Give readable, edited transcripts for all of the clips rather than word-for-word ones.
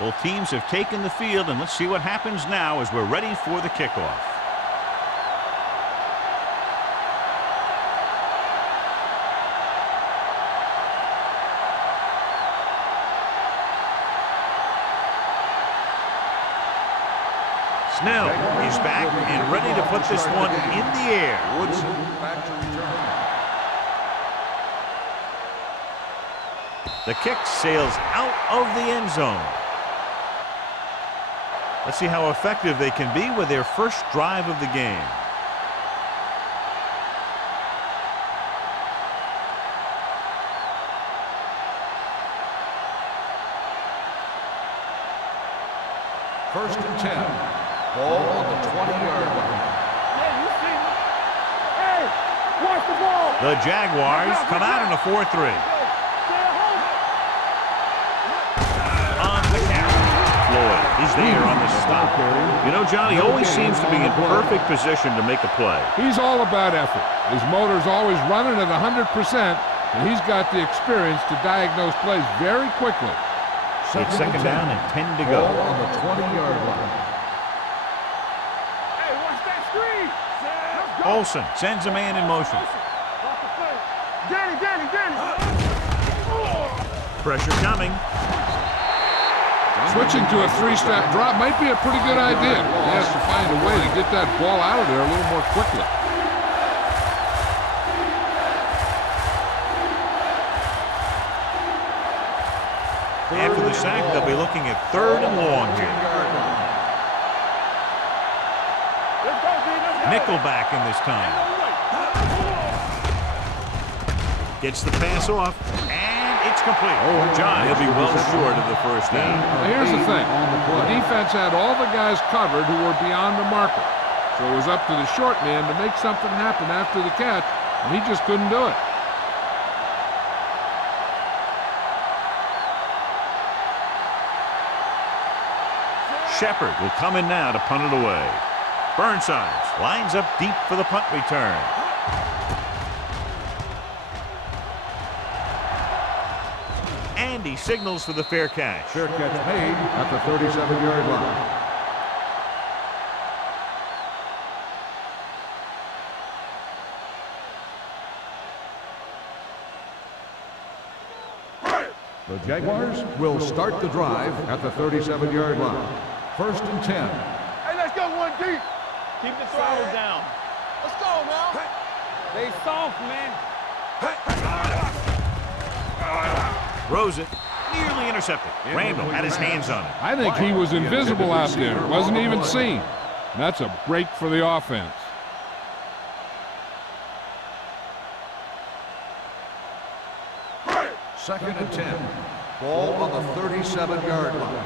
Both teams have taken the field, and let's see what happens now as we're ready for the kickoff. Snell is back and ready to put this one in the air. Woodson back to return. The kick sails out of the end zone. Let's see how effective they can be with their first drive of the game. First and 10. Ball on the 20-yard line. Hey, watch the ball. The Jaguars come out in a 4-3. On the carry, Floyd is there on the stop. You know, John, he always seems to be in perfect position to make a play. He's all about effort. His motor's always running at 100%, and he's got the experience to diagnose plays very quickly. It's second down and 10 to go. Ball on the 20-yard line. Olsen sends a man in motion. Danny. Pressure coming. Switching to a three-step drop might be a pretty good idea. He has to find a way to get that ball out of there a little more quickly. After the sack, they'll be looking at 3rd and long here. Nickelback in this time. Gets the pass off, and it's complete. John, he'll be well short of the first down. Now here's the thing. The defense had all the guys covered who were beyond the marker. So it was up to the short man to make something happen after the catch, and he just couldn't do it. Shepard will come in now to punt it away. Burnside lines up deep for the punt return. And he signals for the fair catch. Fair catch made at the 37-yard line. The Jaguars will start the drive at the 37-yard line. First and 10. Hey, let's go one deep. Keep the throttle down. Let's go now. They soft, man. Throws it. Nearly intercepted. Randall had his hands on it. I think he was invisible out there. Wasn't even seen. And that's a break for the offense. Second and 10. Ball on the 37-yard line.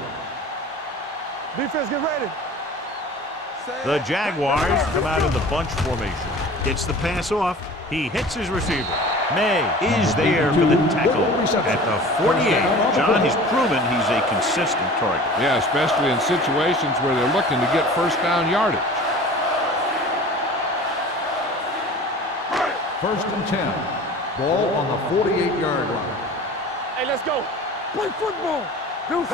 Defense, get ready. The Jaguars come out in the bunch formation. Gets the pass off. He hits his receiver. May is there for the tackle at the 48. John has proven he's a consistent target. Yeah, especially in situations where they're looking to get first down yardage. First and 10. Ball on the 48-yard line. Hey, let's go. Play football. Deuce.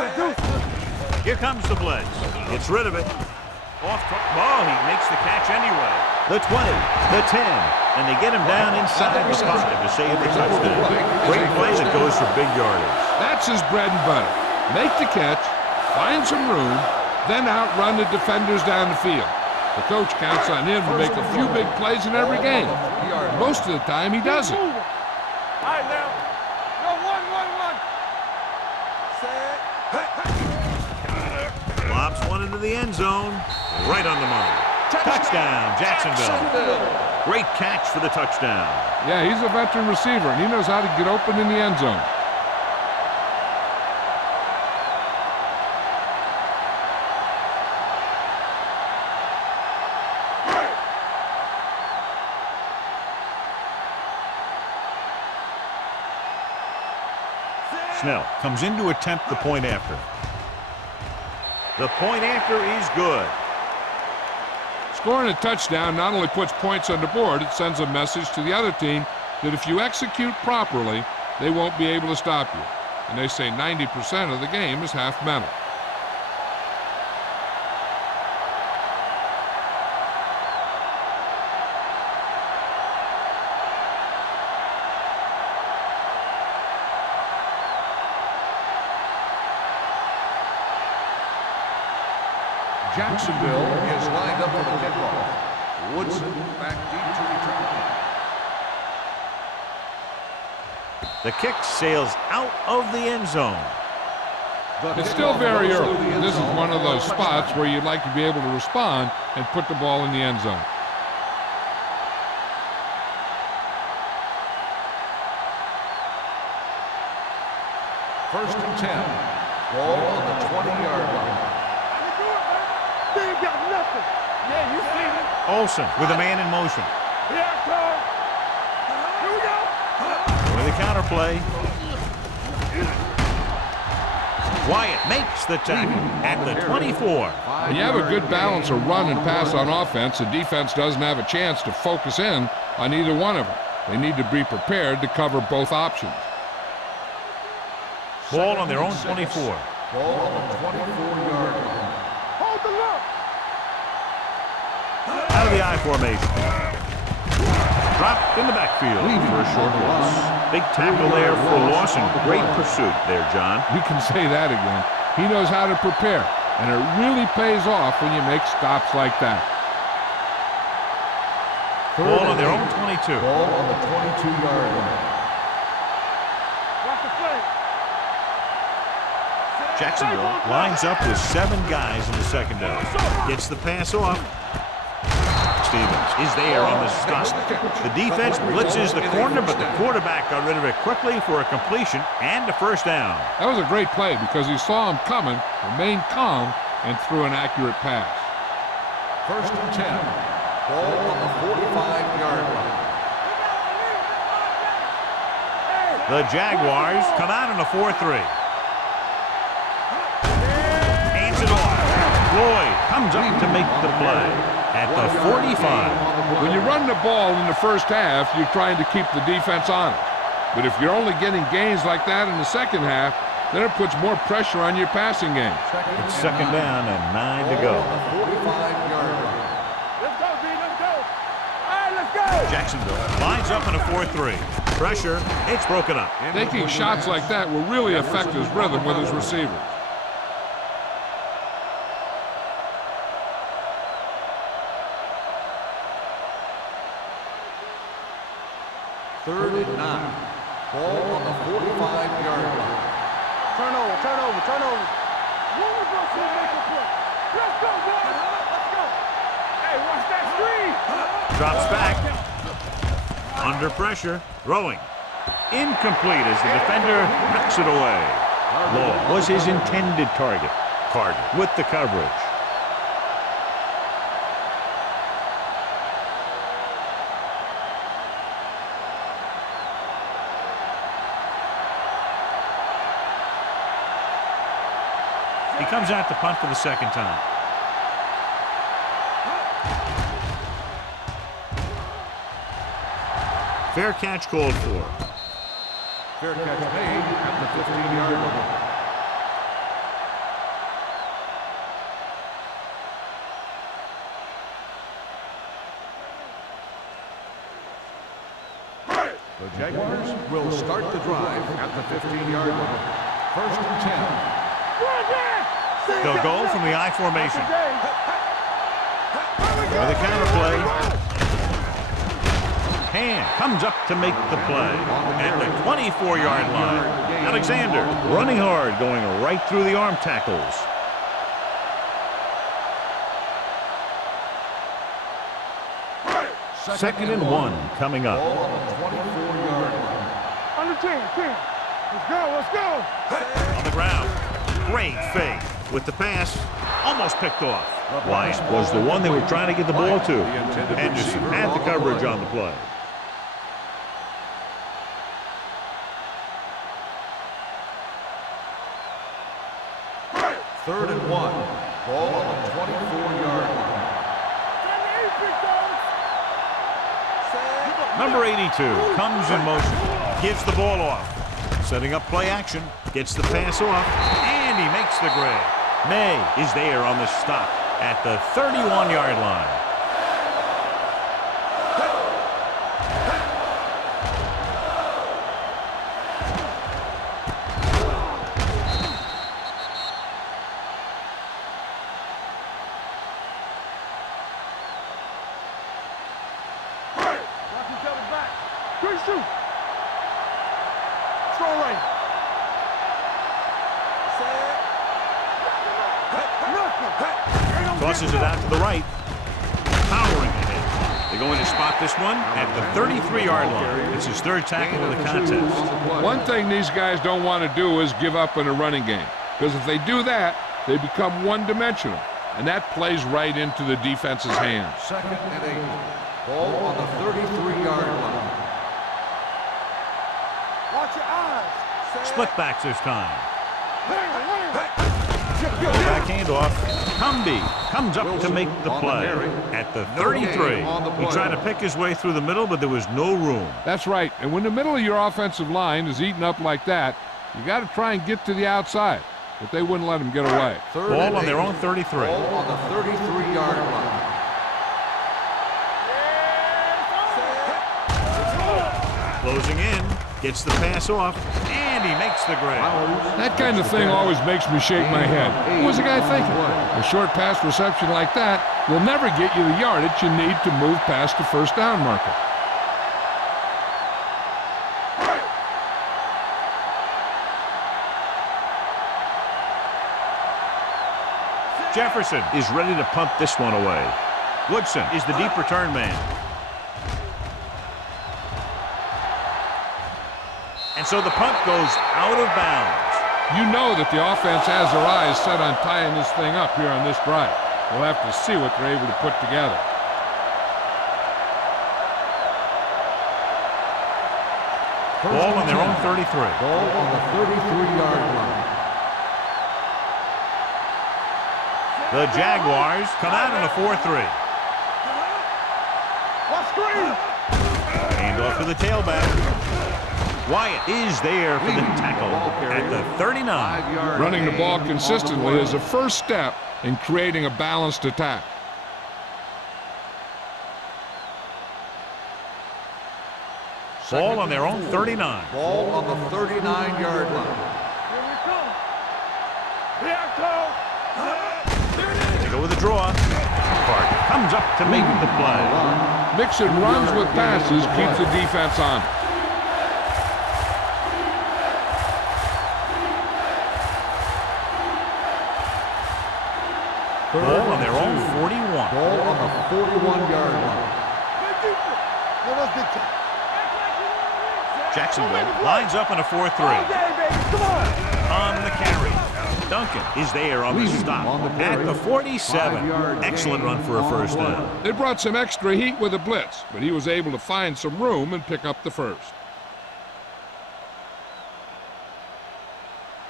Here comes the blitz. Gets rid of it. Off ball, he makes the catch anyway. The 20, the 10, and they get him down inside the 5 to save the touchdown. Great play that goes for big yardage. That's his bread and butter. Make the catch, find some room, then outrun the defenders down the field. The coach counts on him to make a few big plays in every game. Most of the time, he does it. All right, now. Go one. Lobs one into the end zone. Right on the money. Touchdown, Jacksonville. Great catch for the touchdown. Yeah, he's a veteran receiver, and he knows how to get open in the end zone. Snell comes in to attempt the point after. The point after is good. Scoring a touchdown not only puts points on the board, it sends a message to the other team that if you execute properly, they won't be able to stop you. And they say 90% of the game is half mental. Jacksonville is lined up for the kickoff. Woodson back deep to return. The kick sails out of the end zone. It's still very early. This is one of those spots where you'd like to be able to respond and put the ball in the end zone. First and 10. Ball on the 20-yard line. They ain't got nothing. Yeah, you see it. Olsen with a man in motion. Here I come. Here we go. With a counterplay. Wyatt makes the tackle at the 24. When you have a good balance of run and pass on offense, the defense doesn't have a chance to focus in on either one of them. They need to be prepared to cover both options. Ball on their own 24. Ball on the 24-yard line. Hold the look. Out of the I formation. Dropped in the backfield for a short loss. Big tackle there for Lawson. Great pursuit there, John. You can say that again. He knows how to prepare, and it really pays off when you make stops like that. Ball on their own 22. Ball on the 22-yard line. Watch the play. Jacksonville lines up with 7 guys in the secondary. Gets the pass off. Stevens is there on the stop. The defense blitzes the corner, but the quarterback got rid of it quickly for a completion and a first down. That was a great play because he saw him coming, remained calm, and threw an accurate pass. First and 10. Ball on the 45-yard line. The Jaguars come out in a 4-3. Hands it off. Floyd comes up to make the play at the 45. When you run the ball in the first half, you're trying to keep the defense honest. But if you're only getting gains like that in the second half, then it puts more pressure on your passing game. It's second down and 9 to go. 45-yard line. Let's go, B. Let's go. All right, let's go. Jacksonville lines up in a 4-3. Pressure, it's broken up. Taking shots like that will really affect his rhythm with his receivers. Third and 9. Ball on the 45-yard line. Turnover. One of us will make a play. Let's go, boys. Let's go. Hey, watch that screen. Drops back. Under pressure. Throwing. Incomplete as the defender knocks it away. Law was his intended target. Carter with the coverage. He comes out to punt for the second time. Fair catch called for. Fair catch made at the 15-yard line. The Jaguars will start the drive at the 15-yard line. First and 10. They'll go from the I formation. With a counterplay. Hand comes up to make the play at the 24-yard line. Alexander running hard, going right through the arm tackles. Second and 1 coming up. Ball on the 24-yard line. Under 10. Let's go. On the ground. Great fake with the pass. Almost picked off. Wyatt was the one they were trying to get the ball to. Henderson had the coverage on the play. Third and 1. Ball on the 24-yard line. Number 82 comes in motion. Gives the ball off. Setting up play action. Gets the pass off. And he makes the grab. May is there on the stop at the 31-yard line. Good shoot. Strong right. Tosses it out to the right. Powering ahead. They're going to spot this one at the 33-yard line. It's his third tackle of the contest. One thing these guys don't want to do is give up in a running game. Because if they do that, they become one-dimensional. And that plays right into the defense's hands. 2nd and 8. Ball on the 33-yard line. Watch your eyes. Split backs this time. Back handoff. Cumby comes up to make the play at the 33. He tried to pick his way through the middle, but there was no room. That's right. And when the middle of your offensive line is eaten up like that, you got to try and get to the outside. But they wouldn't let him get away. Ball on their own 33. Ball on the 33-yard line. Closing in, gets the pass off, and he makes the grab. That kind of thing always makes me shake my head. What was the guy thinking? A short pass reception like that will never get you the yardage you need to move past the first down marker. Jefferson is ready to punt this one away. Woodson is the deep return man. And so the punt goes out of bounds. You know that the offense has their eyes set on tying this thing up here on this drive. We'll have to see what they're able to put together. Ball on their own 33. Ball on the 33-yard line. The Jaguars come out in a 4-3. Watch screen. Hand off to the tailback. Wyatt is there for the tackle at the 39. Running the ball consistently is a first step in creating a balanced attack. Ball on their own 39. Ball on the 39-yard line. Here we come. Reacto. They go with a draw. Park comes up to make the play. Mixing runs with passes keeps the defense on. Ball on their own 41. Ball on the 41-yard line. Jacksonville lines up in a 4-3. On the carry. Duncan is there on the stop at the 47. Excellent run for a first down. They brought some extra heat with a blitz, but he was able to find some room and pick up the first.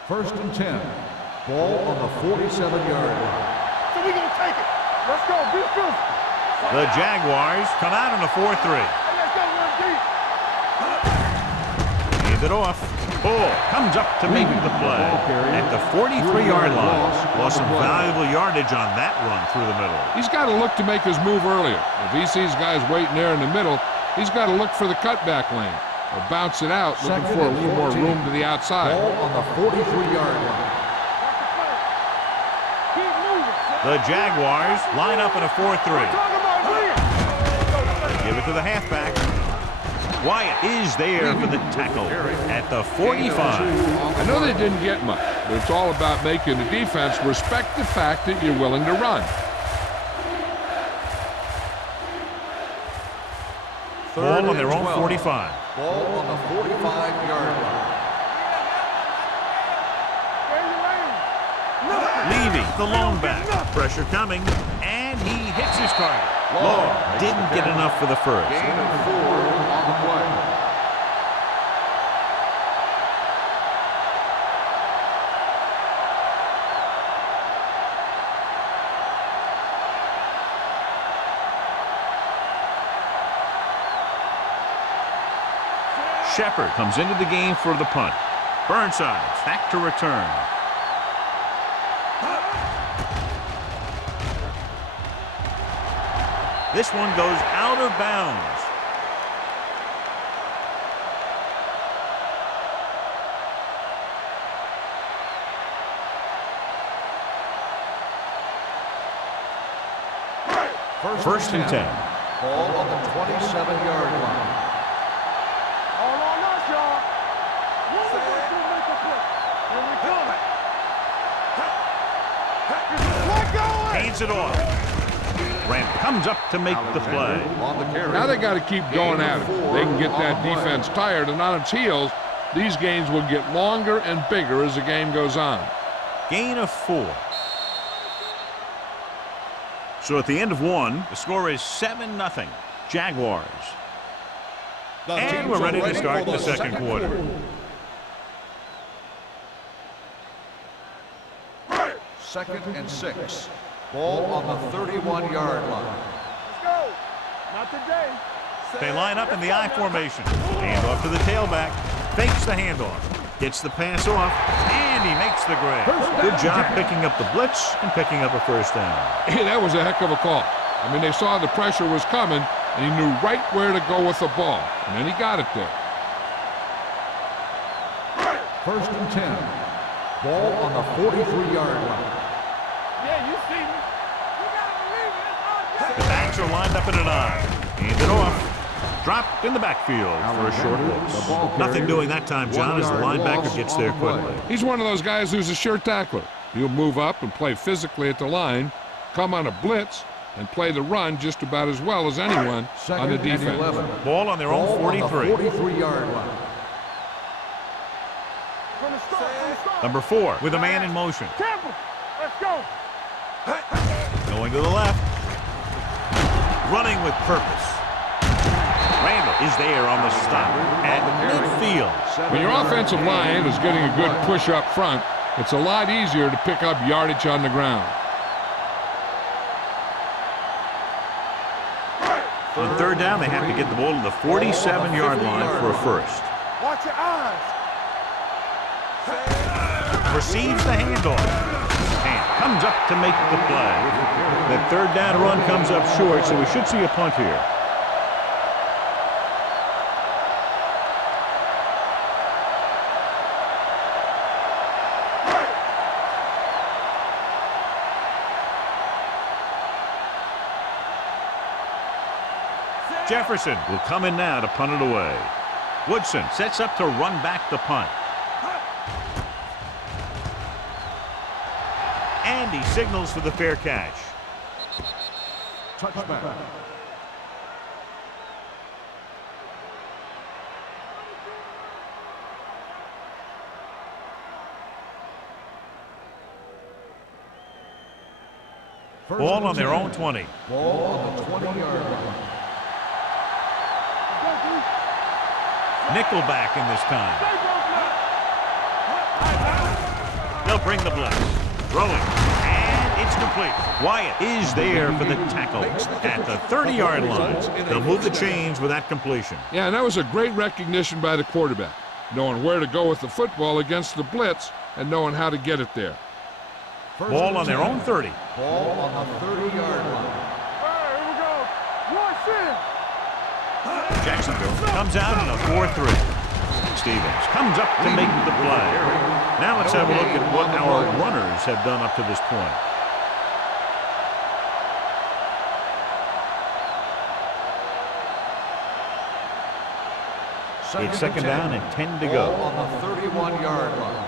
1st and 10. Ball on the 47-yard line. So we gonna take it. Let's go. Be physical. The Jaguars come out in a 4-3. Let's go run deep. Hand it off. Bull comes up to make the play at the 43-yard line. Lost some valuable yardage on that run through the middle. He's got to look to make his move earlier. If he sees guys waiting there in the middle, he's got to look for the cutback lane or bounce it out, looking for a little more room to the outside. Ball on the 43-yard line. The Jaguars line up in a 4-3. They give it to the halfback. Wyatt is there for the tackle at the 45. I know they didn't get much, but it's all about making the defense respect the fact that you're willing to run. Ball on their own 45. Ball on the 45-yard line. Levy, the lone back. Pressure coming, and he hits his target. Law didn't get enough for the first. Gain of 4 on the play. Shepard comes into the game for the punt. Burnside back to return. This one goes out of bounds. First and 10. Ball on the 27-yard line. Hands it off. Grant comes up to make the play. On the carry. Now they got to keep going at it. They can get that defense tired and on its heels. These gains will get longer and bigger as the game goes on. Gain of 4. So at the end of 1, the score is 7-0. Jaguars. And we're ready to start the second quarter. Second and 6. Ball on the 31-yard line. Let's go. Not today. They line up in the I formation. Hand off to the tailback. Fakes the handoff. Gets the pass off. And he makes the grab. Good job picking up the blitz and picking up a first down. Hey, that was a heck of a call. I mean, they saw the pressure was coming, and he knew right where to go with the ball. And then he got it there. First and 10. Ball on the 43-yard line. Yeah, you see me. You gotta believe it. The backs are lined up in an I. Hand it off. Dropped in the backfield for a short loss. Nothing doing that time, John, as the linebacker gets there quickly. He's one of those guys who's a sure tackler. He'll move up and play physically at the line, come on a blitz, and play the run just about as well as anyone on the defense. Ball on their own 43. 43-yard line. From the start, from the start. Number 4 with a man in motion. Temple. Let's go. Going to the left. Running with purpose. Randall is there on the stop at midfield. When your offensive line is getting a good push up front, it's a lot easier to pick up yardage on the ground. On third down, they have to get the ball to the 47-yard line for a first. Watch your eyes. Receives the handoff. And comes up to make the play. That third down run comes up short, so we should see a punt here. Jefferson will come in now to punt it away. Woodson sets up to run back the punt. And he signals for the fair catch. Touchback. Ball on their own 20. Ball on the 20-yard line. Nickelback in this time. They'll bring the blitz. Throwing. And it's complete. Wyatt is there for the tackle at the 30-yard line. They'll move the chains with that completion. Yeah, and that was a great recognition by the quarterback, knowing where to go with the football against the blitz and knowing how to get it there. Ball on their own 30. Ball on the 30-yard line. All right, here we go. Watch it. Jacksonville comes out in a 4-3. Stevens comes up to make the play. Now let's have a look at what our runners have done up to this point. It's second down and 10 to go. Ball on the 31-yard line.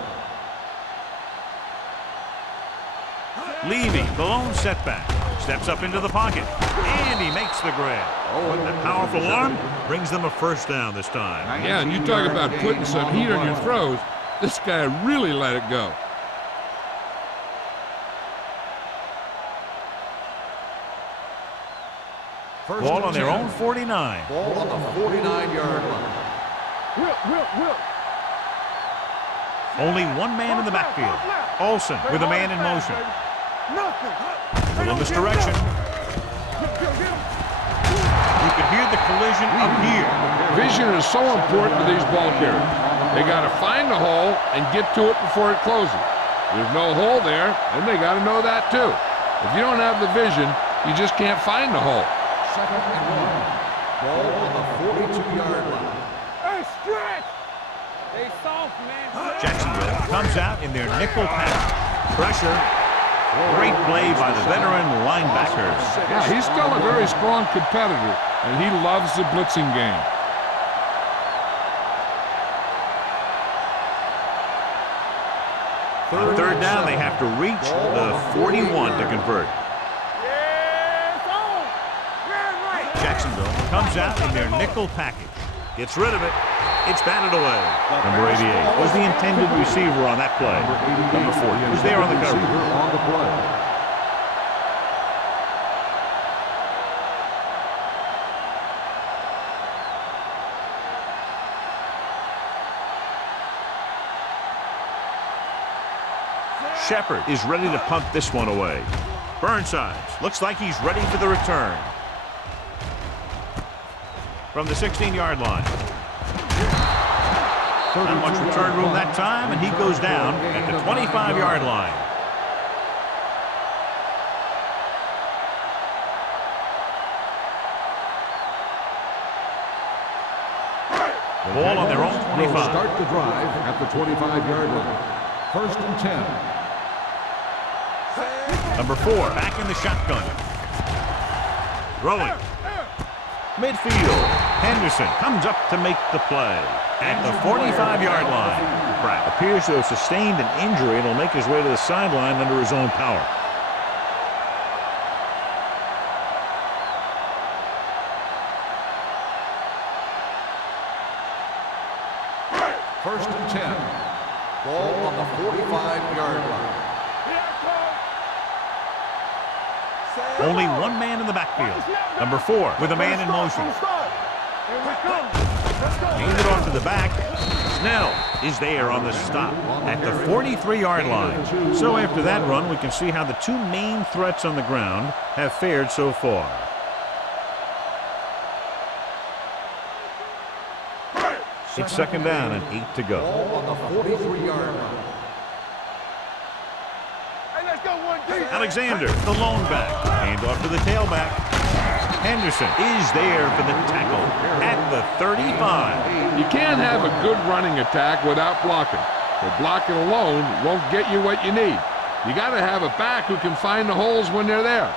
Levy, the lone setback, steps up into the pocket, and he makes the grab. That powerful arm brings them a first down this time. Yeah, and you talk about putting some heat on your throws. This guy really let it go. Ball on their own 49. Ball on the 49-yard line. Whip. Only one man in the backfield. Olsen with a man in motion. Nothing. Pull in this direction. You can hear the collision up here. Vision is so important to these ball carriers. They got to find the hole and get to it before it closes. There's no hole there, and they got to know that too. If you don't have the vision, you just can't find the hole. Second and 1. Ball on the 42-yard line. Hey, stretch. They soft, man. Jacksonville comes out in their nickel pattern. Pressure. Great play by the veteran linebackers. Yeah, he's still a very strong competitor, and he loves the blitzing game. On third down, they have to reach the 41 to convert. Jacksonville comes out in their nickel package. Gets rid of it. It's batted away. Number 88 was the intended receiver on that play. Number 40 was there on the coverage. Shepard is ready to punt this one away. Burnside looks like he's ready for the return. From the 16-yard line. Not much return room that time, and he goes down at the 25-yard line. Ball on their own 25. Start the drive at the 25-yard line. 1st and 10. Number 4 back in the shotgun. Rolling. Midfield. Henderson comes up to make the play at the 45-yard line. Pratt appears to have sustained an injury and will make his way to the sideline under his own power. First and 10. Ball on the 45-yard line. Only one man in the backfield. Number 4 with a man in motion. Hand it off to the back. Snell is there on the stop at the 43-yard line. So after that run, we can see how the two main threats on the ground have fared so far. It's 2nd down and 8 to go. Ball on the 43-yard line. Alexander, the lone back. Hand off to the tailback. Henderson is there for the tackle at the 35. You can't have a good running attack without blocking. But blocking alone won't get you what you need. You got to have a back who can find the holes when they're there.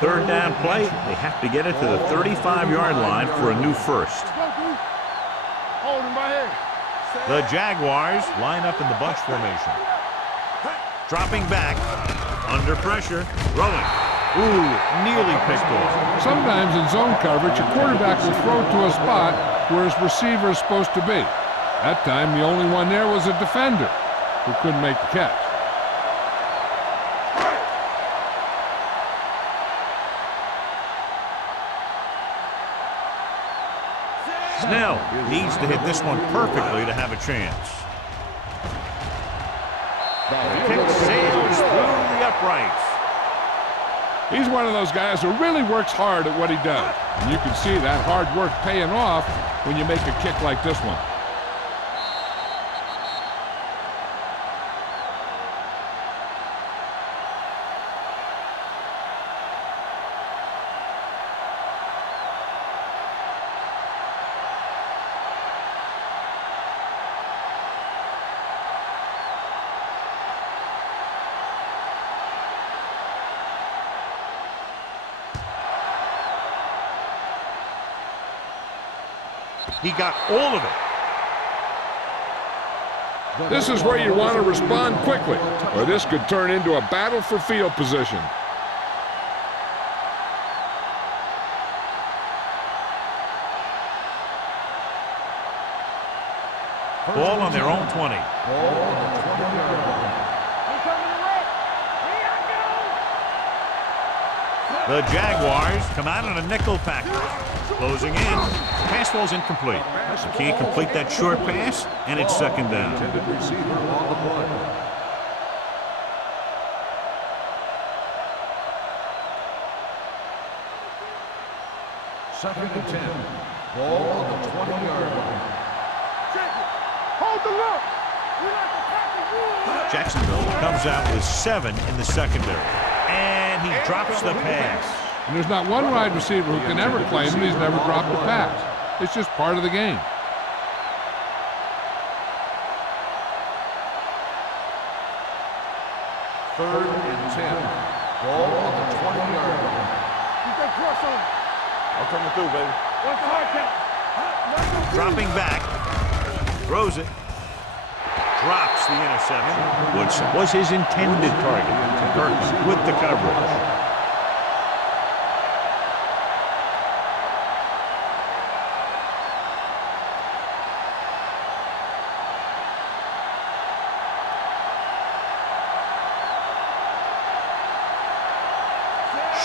3rd down play. They have to get it to the 35-yard line for a new first. Hold him right here. The Jaguars line up in the bunch formation. Dropping back, under pressure, rolling. Ooh, nearly picked off. Sometimes in zone coverage, a quarterback will throw to a spot where his receiver is supposed to be. That time, the only one there was a defender who couldn't make the catch. Snell needs to hit this one perfectly to have a chance. The kick sails through the uprights. He's one of those guys who really works hard at what he does. And you can see that hard work paying off when you make a kick like this one. He got all of it. This is where you want to respond quickly, or this could turn into a battle for field position. Ball on their own 20. The Jaguars come out on a nickel package. Closing in. Pass ball's incomplete. He can't complete that short pass, and it's 2nd down. Intended receiver on the play. Second and 10. Ball on the 20-yard line. Hold the look. We like to tackle you. Jacksonville comes out with 7 in the secondary. And he drops the pass. And there's not one wide receiver who can ever claim that he's never dropped a pass. It's just part of the game. Third and 10. Ball on the 20-yard line. Keep that cross on him. I'm coming through, baby. What's the hard count? Dropping back. Throws it. Drops the interception, which was his intended target. Perkins with the coverage.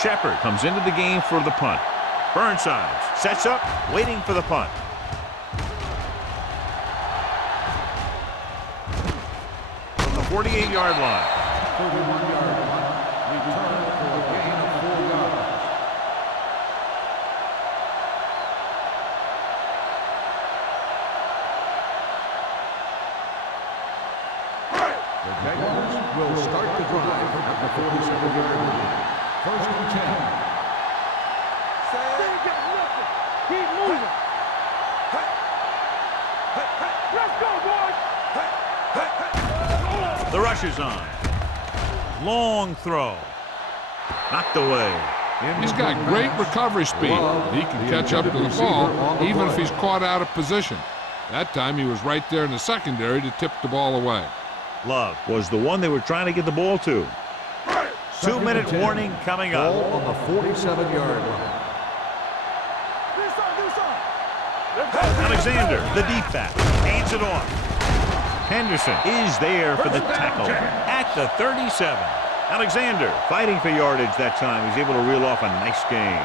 Shepard comes into the game for the punt. Burnside sets up, waiting for the punt. From the 48-yard line. 31-yard punt. Return for a gain of 4 yards. The Jaguars will start the drive at the 47-yard line. First and 10. Keep moving. Let's go, boys. The rush is on. Long throw. Knocked away. He's got great recovery speed. He can catch up to the ball even if he's caught out of position. That time he was right there in the secondary to tip the ball away. Love was the one they were trying to get the ball to. 2-minute warning coming up. Ball on the 47-yard line. Alexander, the deep back, hands it off. Henderson is there for the tackle at the 37. Alexander fighting for yardage that time. He's able to reel off a nice gain.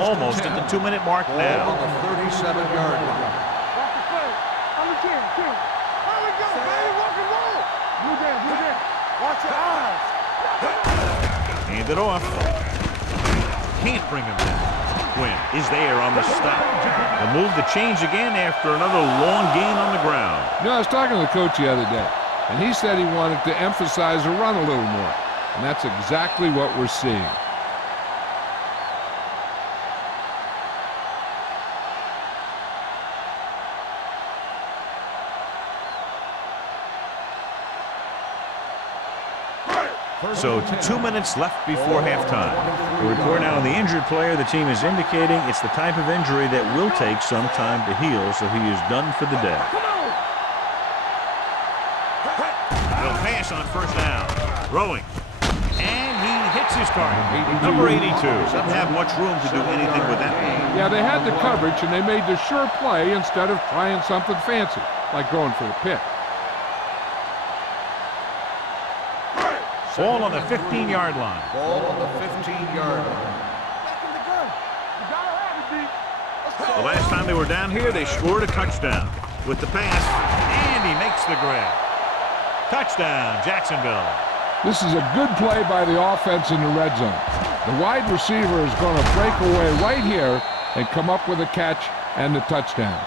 Almost at the 2-minute mark now. On the 37-yard line. Watch the play. On the chin. There we go, baby. Rock and roll. Blue down. Watch your eyes. Hand it off. Can't bring him down. Quinn is there on the stop. The move to change again after another long gain on the ground. You know, I was talking to the coach the other day, and he said he wanted to emphasize the run a little more. And that's exactly what we're seeing. So 2 minutes left before halftime. The report now on the injured player. The team is indicating it's the type of injury that will take some time to heal, so he is done for the day. He'll pass on first down. Throwing. And he hits his target. Number 82. Doesn't have much room to do anything with that one. Yeah, they had the coverage, and they made the sure play instead of trying something fancy, like going for the pick. Ball on the 15-yard line. Ball on the 15-yard line. The last time they were down here, they scored a touchdown with the pass, and he makes the grab. Touchdown, Jacksonville. This is a good play by the offense in the red zone. The wide receiver is going to break away right here and come up with a catch and the touchdown.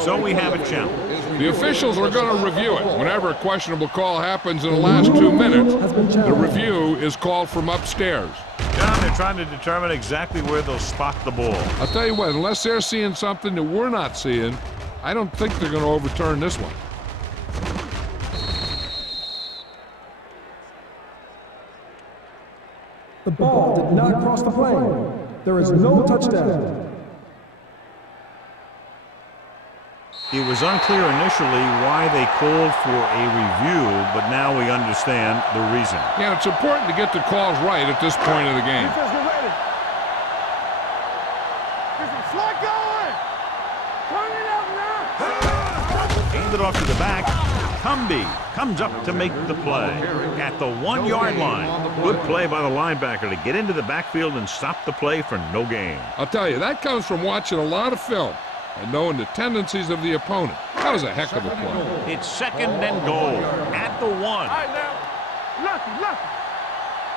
So we have a challenge. The officials are going to review it. Whenever a questionable call happens in the last 2 minutes, the review is called from upstairs. John, they're trying to determine exactly where they'll spot the ball. I'll tell you what, unless they're seeing something that we're not seeing, I don't think they're going to overturn this one. The ball did not cross the plane. There is no touchdown. It was unclear initially why they called for a review, but now we understand the reason. Yeah, it's important to get the calls right at this point of the game. Defense, get ready. Get some slot going. Turn it up now. Hand it off to the back. Cumby comes up to make the play at the 1-yard line. Good play by the linebacker to get into the backfield and stop the play for no gain. I'll tell you, that comes from watching a lot of film and knowing the tendencies of the opponent. That was a heck of a play. It's second and goal at the 1. All right, now. Lucky.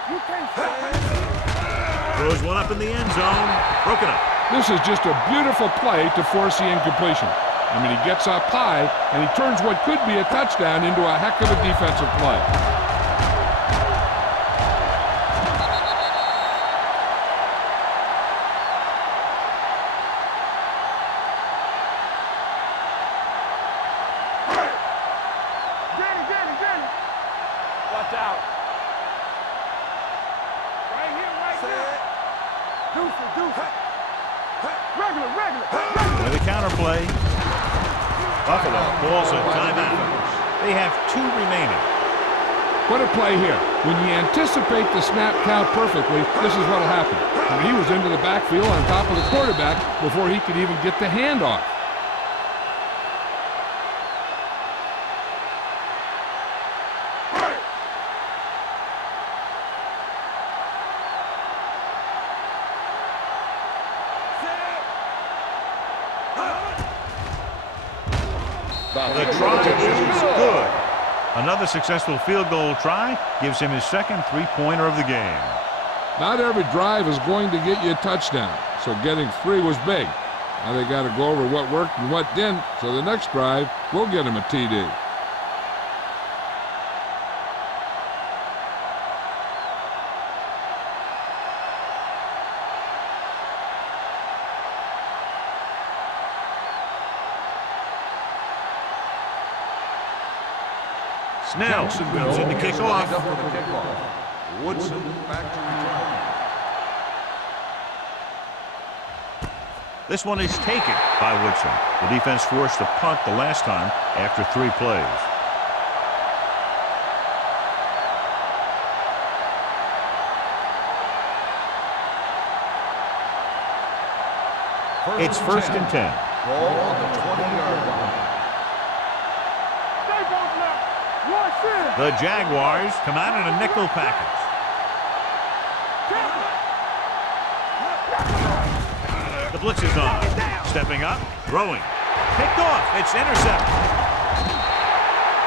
You can't stop. Throws one up in the end zone. Broken up. This is just a beautiful play to force the incompletion. I mean, he gets up high, and he turns what could be a touchdown into a heck of a defensive play. Danny. Watch out. Right here. Deuce. Regular. With a counter play, Buffalo calls a timeout. They have 2 remaining. What a play here. When you anticipate the snap count perfectly, this is what will happen. And he was into the backfield on top of the quarterback before he could even get the handoff. The try is good. Another successful field goal try gives him his second three-pointer of the game. Not every drive is going to get you a touchdown, so getting 3 was big. Now they got to go over what worked and what didn't, so the next drive will get him a TD. Snell comes in to kick off. Woodson back to return. This one is taken by Woodson. The defense forced a punt the last time after 3 plays. It's first and 10. Ball on the 20-yard line. The Jaguars come out in a nickel package. The blitz is on. Stepping up, throwing. Picked off. It's intercepted.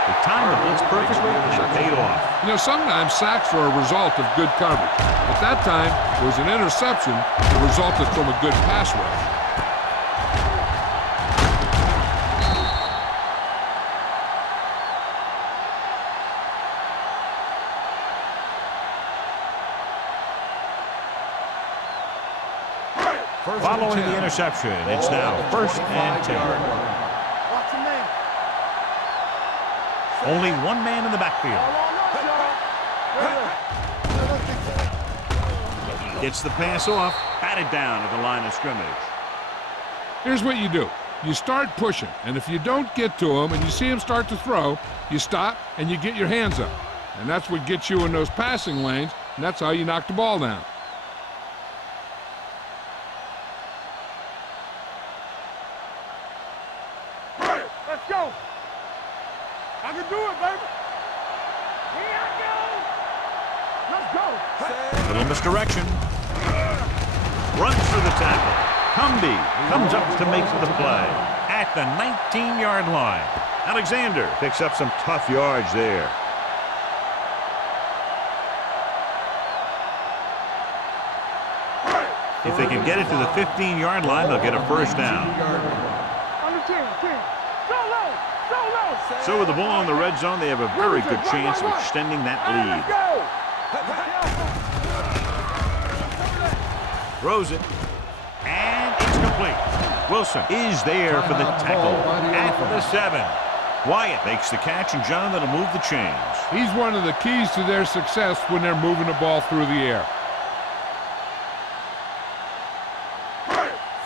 They timed the blitz perfectly and it paid off. You know, sometimes sacks are a result of good coverage. At that time, it was an interception that resulted from a good pass rush. Following the interception, it's now first and 10. Only one man in the backfield. Gets the pass off, batted down at the line of scrimmage. Here's what you do. You start pushing, and if you don't get to him and you see him start to throw, you stop and you get your hands up. And that's what gets you in those passing lanes, and that's how you knock the ball down. Let's go. I can do it, baby. Here I go. Let's go. Little misdirection. Runs through the tackle. Cumby comes up to make the play at the 19-yard line. Alexander picks up some tough yards there. If they can get it to the 15-yard line, they'll get a first down. So with the ball in the red zone, they have a very good chance of extending that lead. Throws it, and it's complete. Wilson is there for the tackle at the 7. Wyatt makes the catch, and John, that'll move the chains. He's one of the keys to their success when they're moving the ball through the air.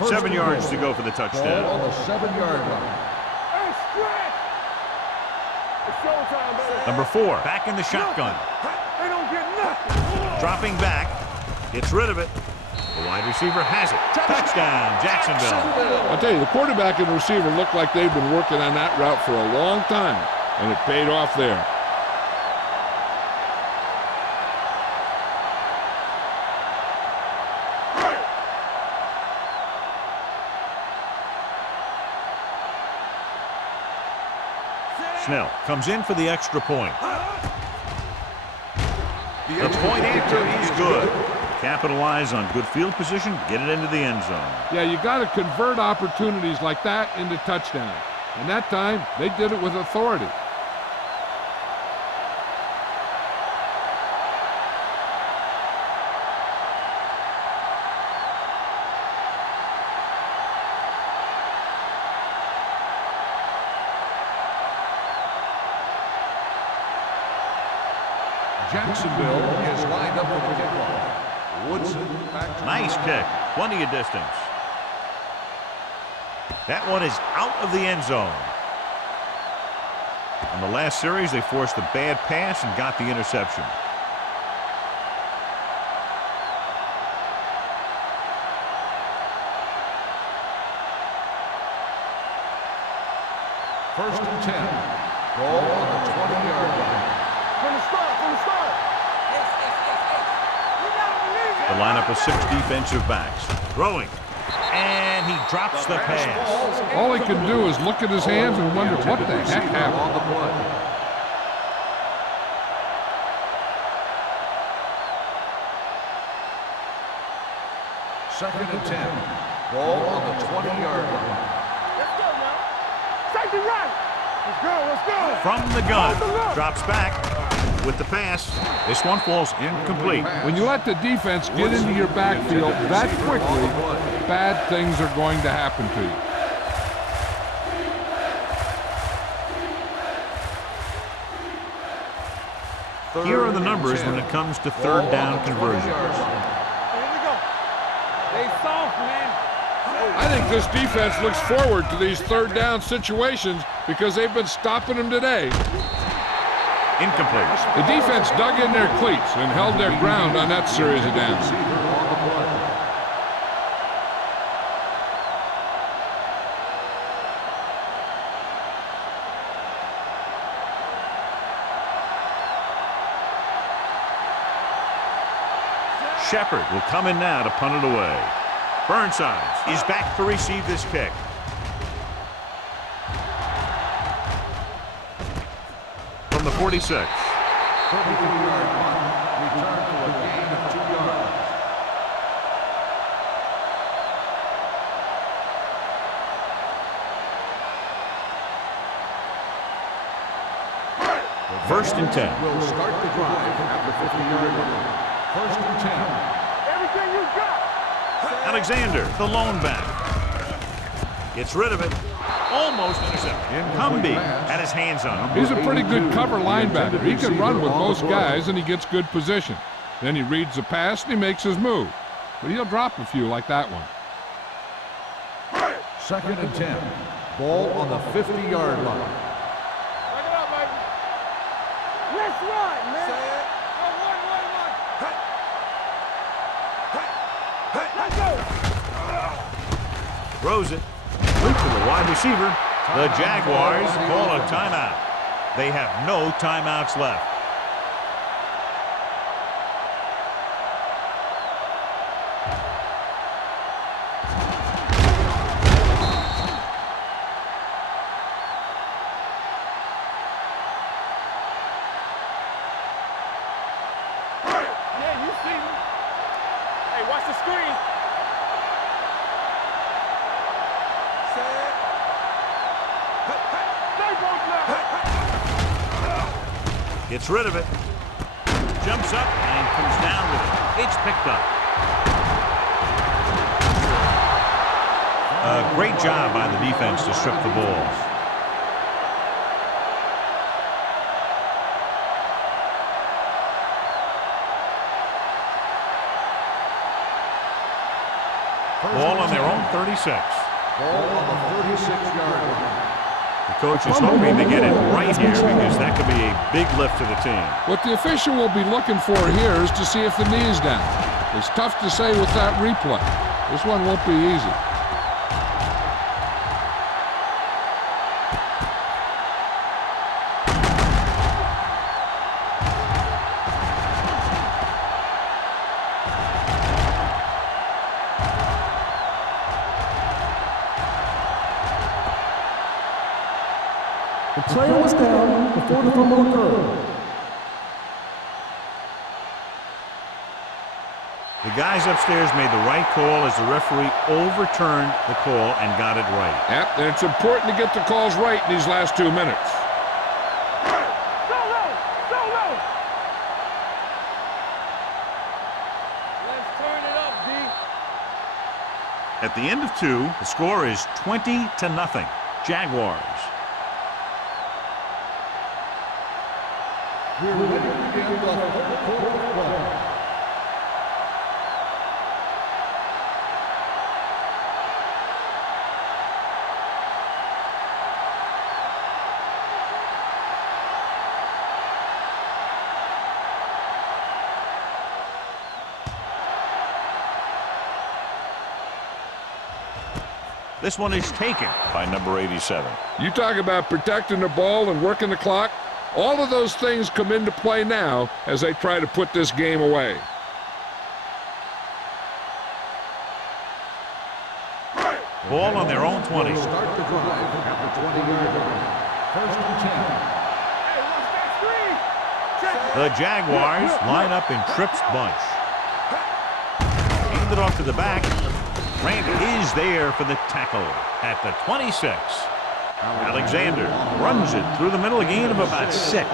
7 yards to go for the touchdown. Ball on the 7-yard line. Number 4, back in the shotgun. They don't get nothing. Dropping back, gets rid of it. The wide receiver has it. Touchdown, Jacksonville. I'll tell you, the quarterback and the receiver look like they've been working on that route for a long time, and it paid off there. Snell comes in for the extra point. The point after is good. Capitalize on good field position, get it into the end zone. Yeah, you got to convert opportunities like that into touchdowns. And that time, they did it with authority. Jacksonville is lined up for the kickoff. Woodson back to Nice kick, plenty of distance. That one is out of the end zone. On the last series, they forced a bad pass and got the interception. First and 10. Ball on the 20-yard line. From the start, from the start. The lineup of 6 defensive backs. Throwing. And he drops the pass. All he can do is look at his hands and wonder what the heck happened. On the play. Second and 10. Ball on the 20-yard line. Let's go now. Safety right. Let's go, let's go. From the gun. Drops back with the pass. This one falls incomplete. When you let the defense get into your backfield that quickly, bad things are going to happen to you. Here are the numbers when it comes to third down conversions. Here we go. They soft, man. I think this defense looks forward to these third down situations because they've been stopping them today. Incomplete. The defense dug in their cleats and held their ground on that series of downs. Shepard will come in now to punt it away. Burnside is back to receive this kick. From the 46. 33-yard punt. Return to a gain of 2 yards. First and 10. Will start the drive at the 50-yard line. First and 10. Everything you got. Alexander, the lone back. Gets rid of it. Almost intercepted. Humby had his hands on him. He's a pretty good cover linebacker. He can run with most guys, and he gets good position. Then he reads the pass, and he makes his move. But he'll drop a few like that one. Second and 10. Ball on the 50-yard line. Back it up, baby. Let's run, man. Say it. Let's go. Throws it. Loop to the wide receiver. The Jaguars call a timeout. They have no timeouts left. Yeah, you see me. Hey, watch the screen. Gets rid of it. Jumps up and comes down with it. It's picked up. A great job by the defense to strip the balls. Ball on their own 36. Ball on the 36-yard line. The coach is hoping to get it right here because that could be a big lift to the team. What the official will be looking for here is to see if the knee's down. It's tough to say with that replay. This one won't be easy. The player was down before the fumble occurred. The guys upstairs made the right call as the referee overturned the call and got it right. Yep, and it's important to get the calls right in these last 2 minutes. Solo! Solo! Let's turn it up, D. At the end of 2, the score is 20-0. Jaguars. We're ready to begin the third quarter of play. This one is taken by number 87. You talk about protecting the ball and working the clock. All of those things come into play now as they try to put this game away. Ball on their own 20. Start the drive at the 20-yard line. First and 10. Hey, watch that screen. Check. The Jaguars line up in Tripp's bunch. Hand it off to the back. Grant is there for the tackle at the 26. Alexander runs it through the middle, a gain of about 6.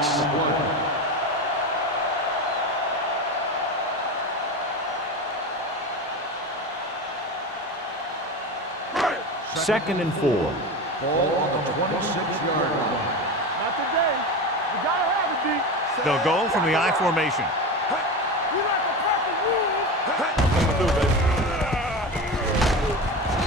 Second and 4. Ball on the 26-yard line. Not today. You gotta have it, D. They'll go from the I formation. We like the perfect rules.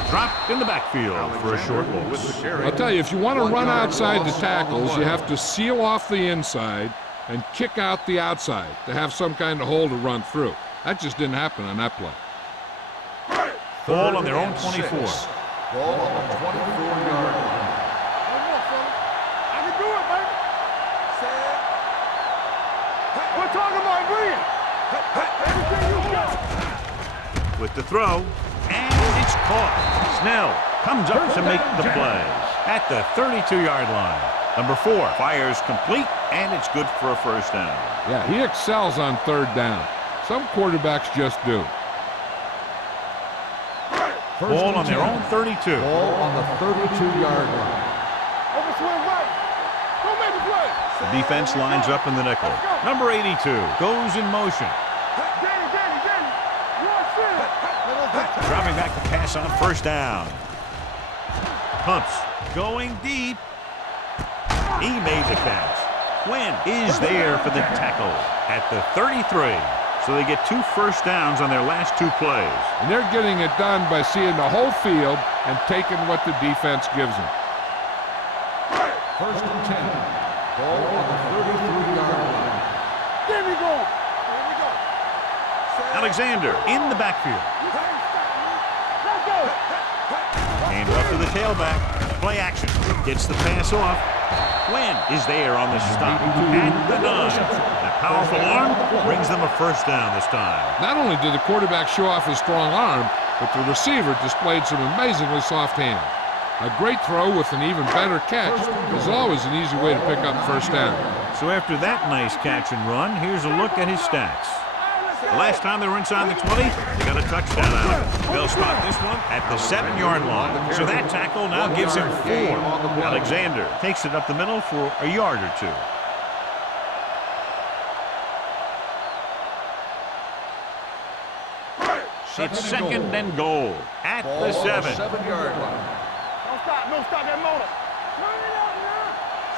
Dropped in the backfield for a short loss. I'll tell you, if you want to run outside the tackles, you have to seal off the inside and kick out the outside to have some kind of hole to run through. That just didn't happen on that play. Ball on their own 24. Ball on the 24-yard line. One more, fella. I can do it, baby. We're talking about agreeing. Everything you got. With the throw, and it's caught. Snell comes up to make the play at the 32-yard line. Number 4 fires complete, and it's good for a first down. Yeah, he excels on third down. Some quarterbacks just do. Ball on their own 32. Ball on the 32-yard line. Overswing right. Go make the play. The defense lines up in the nickel. Number 82 goes in motion. Danny. Watch this. Dropping back to pass on first down. Pumps. Going deep. He made the catch. Quinn is there for the tackle at the 33. So they get 2 first downs on their last 2 plays. And they're getting it done by seeing the whole field and taking what the defense gives them. First and 10. Ball on the 33-yard line. There we go. Alexander in the backfield. Let's go. Hand off to the tailback. Play action. Gets the pass off. Quinn is there on the stop at the 9. That powerful arm brings them a first down this time. Not only did the quarterback show off his strong arm, but the receiver displayed some amazingly soft hands. A great throw with an even better catch is always an easy way to pick up first down. So after that nice catch and run, here's a look at his stats. The last time they were inside the 20, they got a touchdown out of it. They'll spot this one at the 7-yard line. So that tackle now gives him 4. Alexander takes it up the middle for a yard or 2. It's second and goal at the 7. 7-yard line. Don't stop that motor. Turn it up now.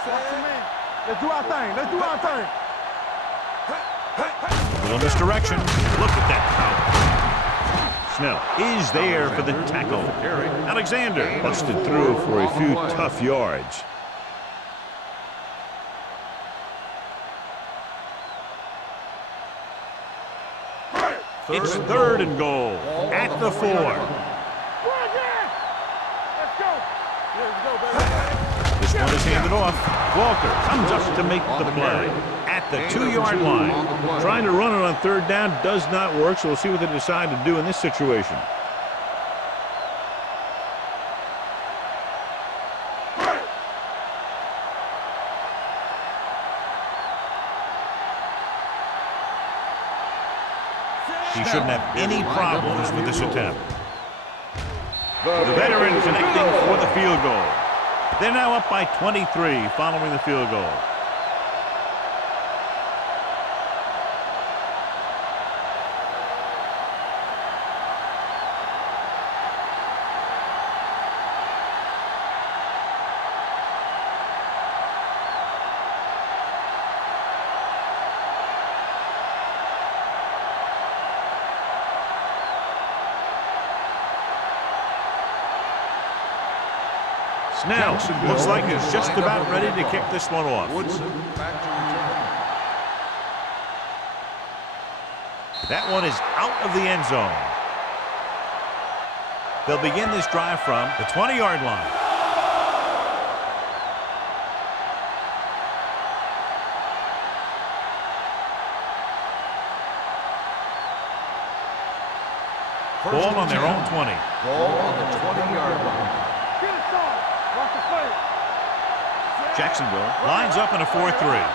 Watch your man. Let's do our thing. A little misdirection. Look at that power. Snell is there for the tackle. Alexander busted through for a few tough yards. It's third and goal at the 4. Let's go. This one is handed off. Walker comes up to make the play at the 2-yard line. Trying to run it on third down does not work, so we'll see what they decide to do in this situation. He shouldn't have any problems with this attempt. The veteran connecting for the field goal. They're now up by 23 following the field goal. Snell looks like he's just about ready to kick this one off. That one is out of the end zone. They'll begin this drive from the 20-yard line. Ball on their own 20. Ball on the 20-yard line. Get it, son. Watch the play. Jacksonville lines up in a 4-3.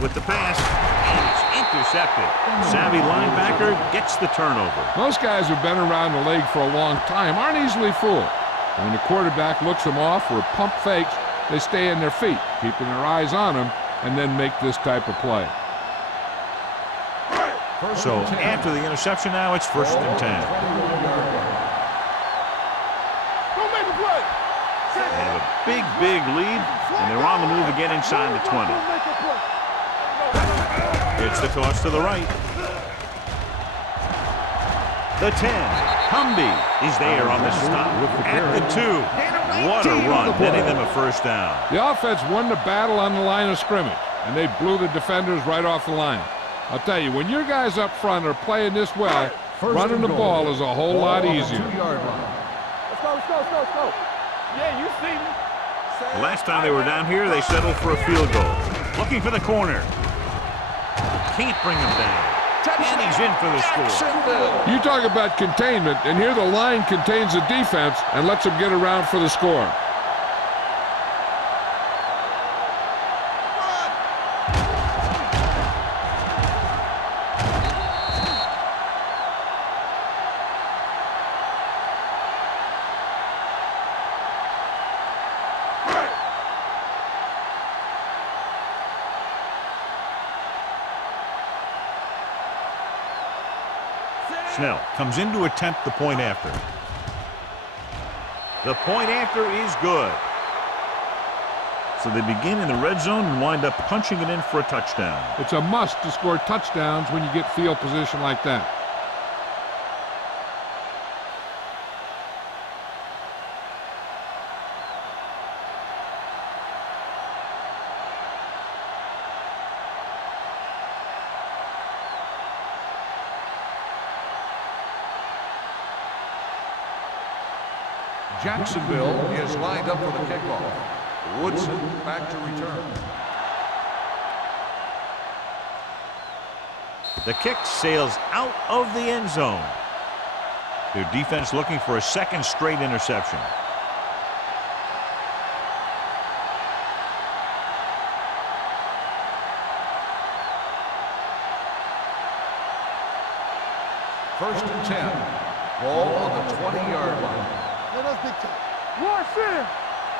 With the pass, and it's intercepted. Savvy linebacker gets the turnover. Most guys who've been around the league for a long time aren't easily fooled. When the quarterback looks them off or pump fakes, they stay in their feet, keeping their eyes on them, and then make this type of play. So after the interception now, it's 1st and 10. Don't make a play. They have a big lead, and they're on the move again inside the 20. It's the toss to the right. The 10. Humby is there on the stop at the 2. What a run, netting them a 1st down. The offense won the battle on the line of scrimmage, and they blew the defenders right off the line. I'll tell you, when your guys up front are playing this well, running the ball is a whole lot easier. Let's go. Yeah, you see me. The last time they were down here, they settled for a field goal. Looking for the corner. Can't bring him down. And he's in for the score. You talk about containment, and here the line contains the defense and lets them get around for the score. Snell comes in to attempt the point after. The point after is good. So they begin in the red zone and wind up punching it in for a touchdown. It's a must to score touchdowns when you get field position like that. Jacksonville is lined up for the kickoff. Woodson back to return. The kick sails out of the end zone. Their defense looking for a 2nd straight interception. First and 10. Ball on the 20-yard line. Let us dictate. Watch in.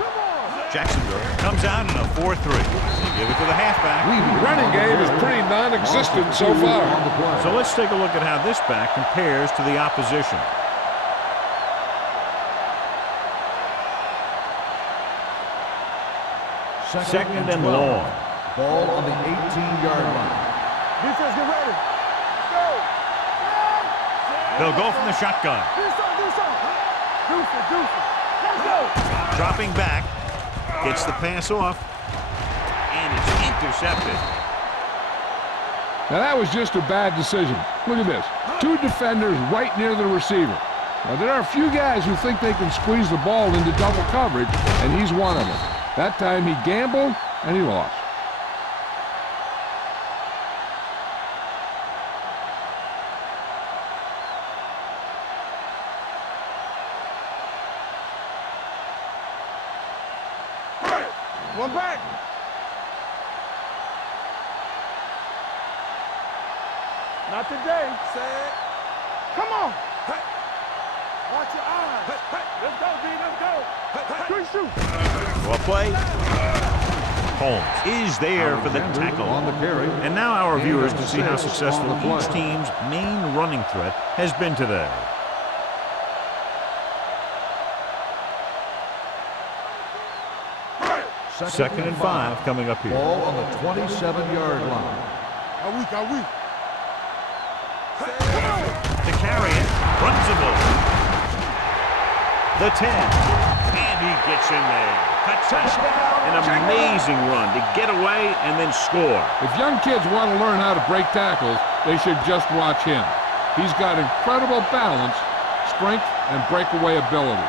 Come on. Jacksonville comes out in a 4-3. They give it to the halfback. The running game is pretty non-existent so far. So let's take a look at how this back compares to the opposition. Second and long. Ball on the 18-yard line. Defense, get ready. Let's go. They'll go from the shotgun. Do something. Deuce it. Let's go. Dropping back. Gets the pass off. And it's intercepted. Now that was just a bad decision. Look at this. 2 defenders right near the receiver. Now there are a few guys who think they can squeeze the ball into double coverage, and he's one of them. That time he gambled, and he lost. One back. Not today. Set. Come on. Hey. Watch your eyes. Hey. Let's go, D. Let's go. Good shoot. Well played. Holmes is there for the tackle. On the carry. And now our viewers can see how successful each team's main running threat has been today. Second and 5 coming up here. Ball on the 27-yard line. Are we? To carry it, runs him over. The 10, and he gets in there. Touchdown. An amazing run to get away and then score. If young kids want to learn how to break tackles, they should just watch him. He's got incredible balance strength and breakaway ability.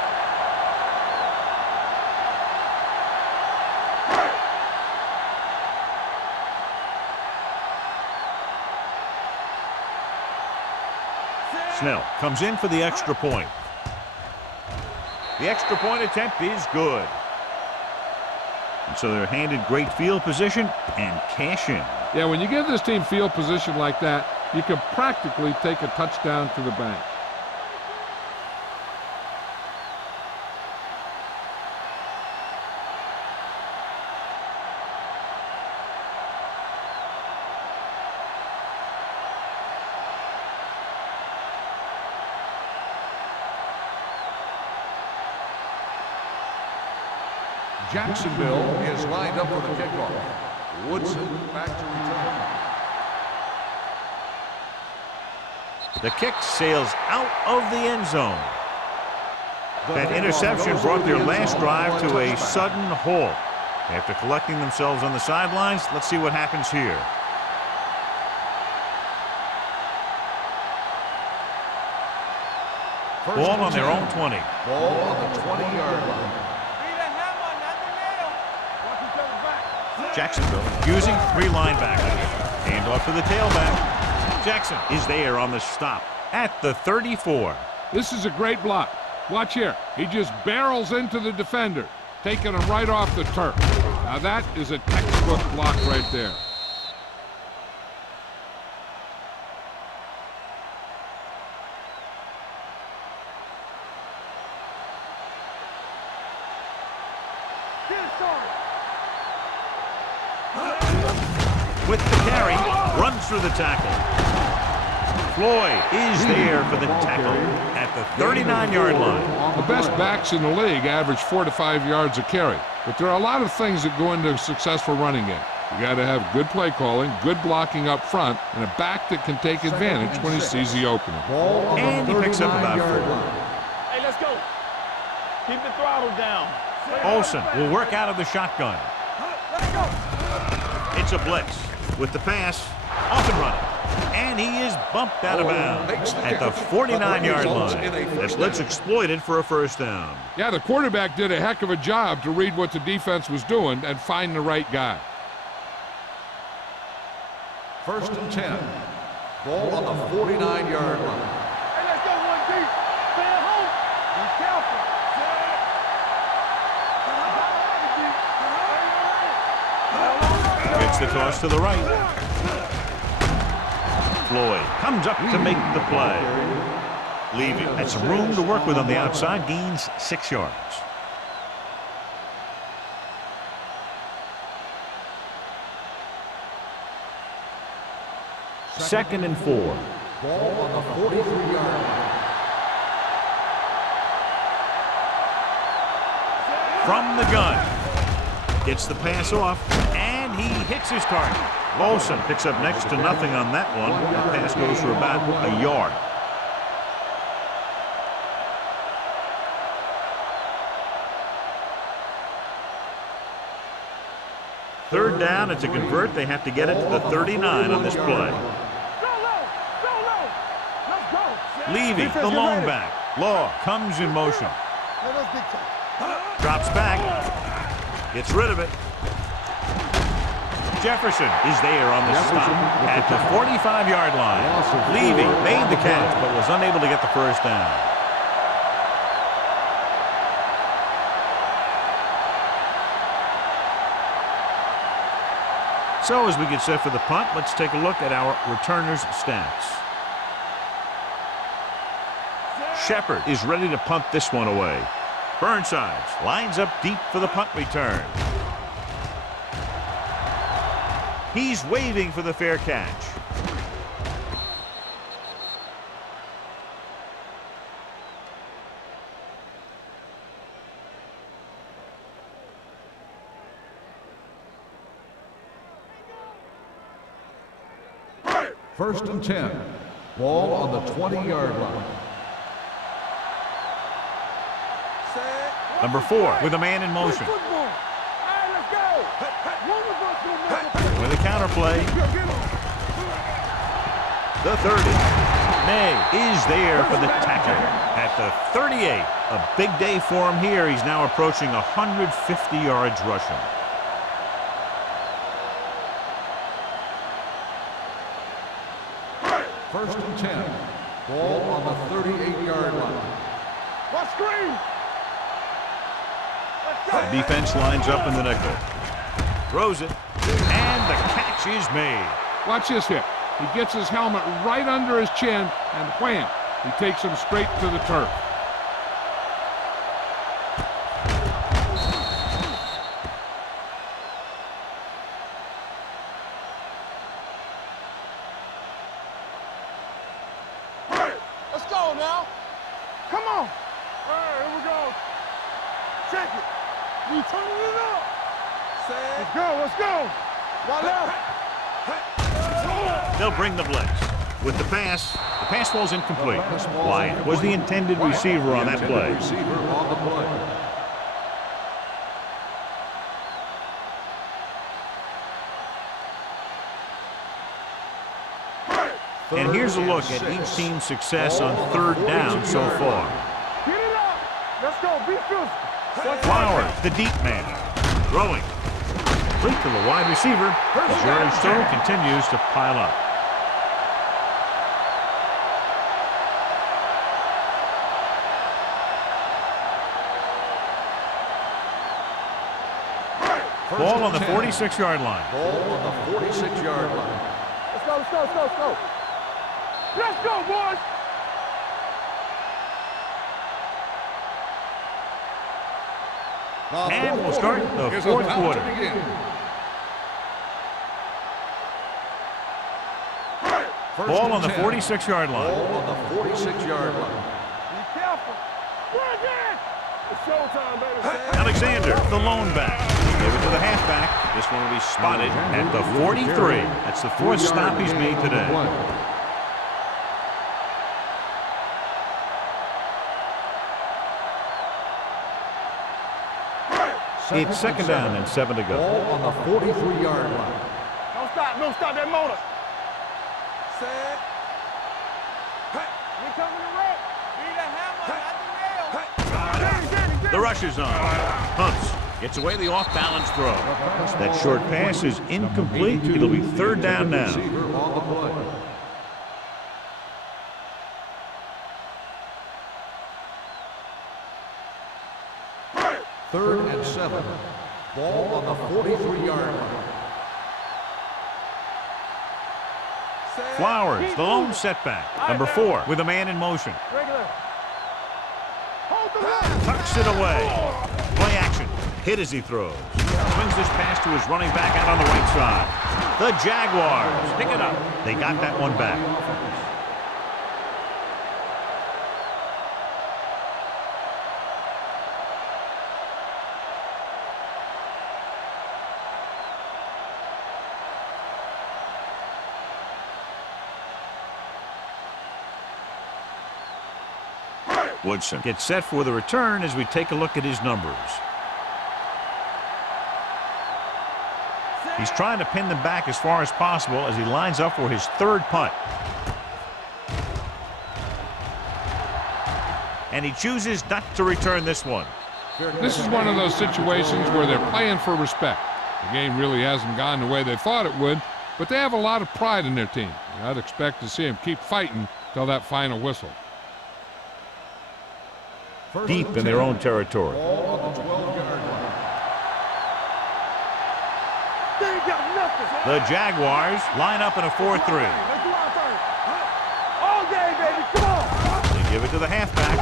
Snell comes in for the extra point. The extra point attempt is good. And so they're handed great field position and cash in. Yeah, when you give this team field position like that, you can practically take a touchdown to the bank. Jacksonville is lined up for the kickoff. Woodson back to return. The kick sails out of the end zone. That interception brought their last drive to a sudden halt. After collecting themselves on the sidelines, let's see what happens here. Ball on their own 20. Ball on the 20-yard line. Jacksonville using 3 linebackers. Hand off to the tailback. Jackson is there on the stop at the 34. This is a great block. Watch here. He just barrels into the defender, taking him right off the turf. Now that is a textbook block right there. With the carry, runs through the tackle. Floyd is there for the tackle at the 39-yard line. The best backs in the league average 4 to 5 yards a carry, but there are a lot of things that go into a successful running game. You got to have good play calling, good blocking up front, and a back that can take advantage when he sees the opening. And he picks up about 4. Hey, let's go. Keep the throttle down. Olsen will work out of the shotgun. Let's go. It's a blitz with the pass, off and running. And he is bumped out of bounds at the 49-yard line. That blitz exploited for a first down. Yeah, the quarterback did a heck of a job to read what the defense was doing and find the right guy. 1st and 10. Ball on the 49-yard line. Hey, let's go, 1 deep. Stay at home. Be careful. Gets the toss to the right. Floyd comes up to make the play. Leaving. Had some room to work with on the outside. Gains 6 yards. Second and 4. Ball on the 43-yard line. From the gun. Gets the pass off, and he hits his target. Olsen picks up next to nothing on that one. The pass goes for about a yard. Third down, and to convert, they have to get it to the 39 on this play. Levy, the lone back. Law comes in motion. Drops back. Gets rid of it. Jefferson is there on the stop at the 45-yard line. Levy made the catch but was unable to get the first down. So as we get set for the punt, let's take a look at our returners' stats. Shepard is ready to punt this one away. Burnsides lines up deep for the punt return. He's waving for the fair catch. First and 10. Ball on the 20-yard line. Number 4 with a man in motion. With a counter play. The 30. May is there for the tackle at the 38. A big day for him here. He's now approaching 150 yards rushing. First and 10. Ball on the 38-yard line. What screen? The defense lines up in the nickel. Throws it, and the catch is made. Watch this hit. He gets his helmet right under his chin, and wham, he takes him straight to the turf. Let's go now. Come on. All right, here we go. Check it. We turning it up. Let's go, let's go. Right left. They'll bring the blitz. With the pass falls incomplete. Wyatt was the intended receiver on that play. And here's a look at each team's success on third down so far. Get it up. Let's go. Be physical. Flowers, the deep man, throwing. Complete to the wide receiver. The yardage total continues to pile up. Ball on the 46-yard line. Ball on the 46-yard line. Let's go, let's go, let's go, let's go. Let's go, boys. And we'll start the Here's fourth about to quarter. begin. Ball on the 46-yard line. Ball on the 46-yard line. Be careful. Bring it. It's showtime, baby. Alexander, the lone back. Give it to the halfback. This one will be spotted at the 43. That's the fourth stop he's made today. It's second down and 7 to go. Ball on the 43-yard line. Don't stop that motor. Set. We coming to wreck. Need a hammer, not the nail. The rush is on. Hunts gets away the off-balance throw. That short pass is incomplete. It'll be third down now. Receiver on the play. Third and 7. Ball on the 43-yard line. Flowers, the lone setback. Number 4 with a man in motion. Regular. Hold the line. Tucks it away. Play action. Hit as he throws. Swings this pass to his running back out on the right side. The Jaguars pick it up. They got that one back. Woodson gets set for the return as we take a look at his numbers. He's trying to pin them back as far as possible as he lines up for his third punt. And he chooses not to return this one. This is one of those situations where they're playing for respect. The game really hasn't gone the way they thought it would, but they have a lot of pride in their team. I'd expect to see them keep fighting till that final whistle. Deep in their own territory. Ball on the 12-yard line. They ain't got nothing. The Jaguars line up in a 4-3. Let's do our thing. All day, baby. Come on. They give it to the halfback.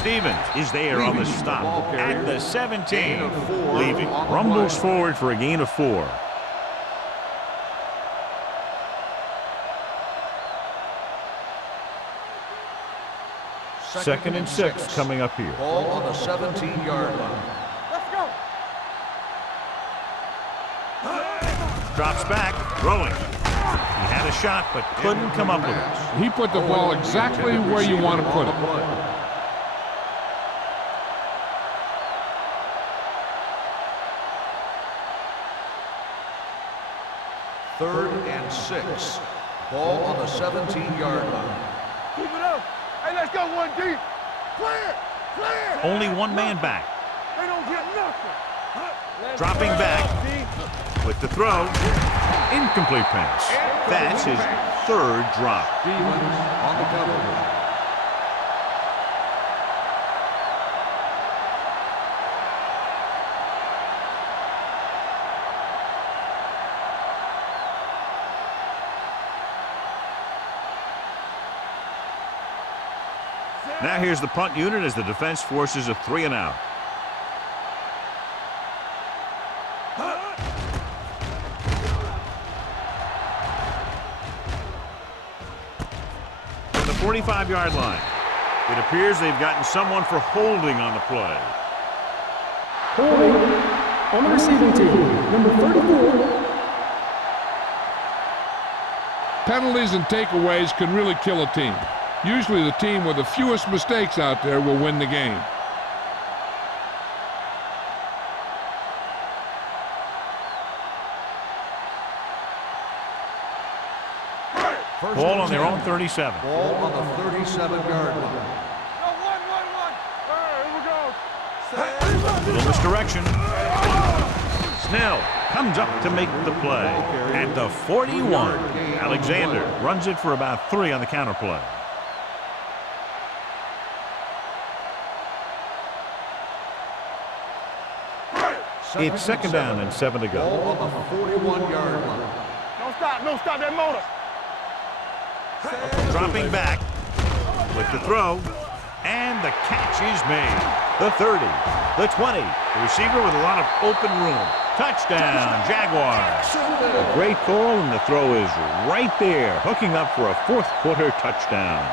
Stevens is there on the stop at the 17. Leaving. Rumbles forward for a gain of 4. Second and 6 coming up here. Ball on the 17-yard line. Let's go. Drops back, throwing. He had a shot, but couldn't come up with it. He put the ball exactly where you want to put it. Third and 6. Ball on the 17-yard line. Keep it up. Hey, let's go one deep. Clear. Clear. Only one man back. They don't get nothing. Dropping back with the throw. Incomplete pass. That's his third drop. Stevens on the cover. Now here's the punt unit as the defense forces a 3 and out. From the 45-yard line, it appears they've gotten someone for holding on the play. Holding on the receiving team, number 34. Penalties and takeaways can really kill a team. Usually the team with the fewest mistakes out there will win the game. Ball on their own 37. Ball on the 37-yard line. No, one. Here we go. Little misdirection. Snell comes up to make the play. At the 41, Alexander runs it for about 3 on the counter play. It's second down and 7 to go. Ball on the 41-yard line. Don't stop that motor. Dropping back with the throw, and the catch is made. The 30, the 20, the receiver with a lot of open room. Touchdown, Jaguars. A great call, and the throw is right there, hooking up for a fourth-quarter touchdown.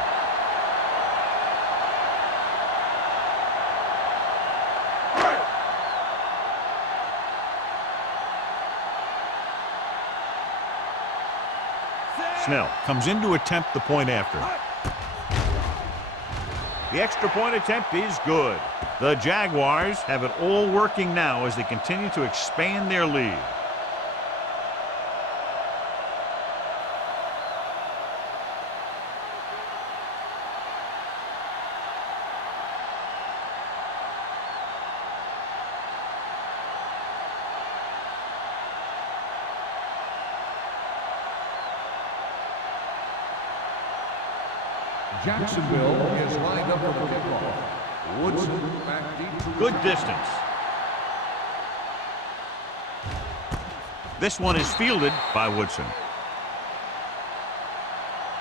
Snell comes in to attempt the point after. The extra point attempt is good. The Jaguars have it all working now as they continue to expand their lead. Jacksonville is lined up for the kickoff. Woodson back deep. Good distance. This one is fielded by Woodson.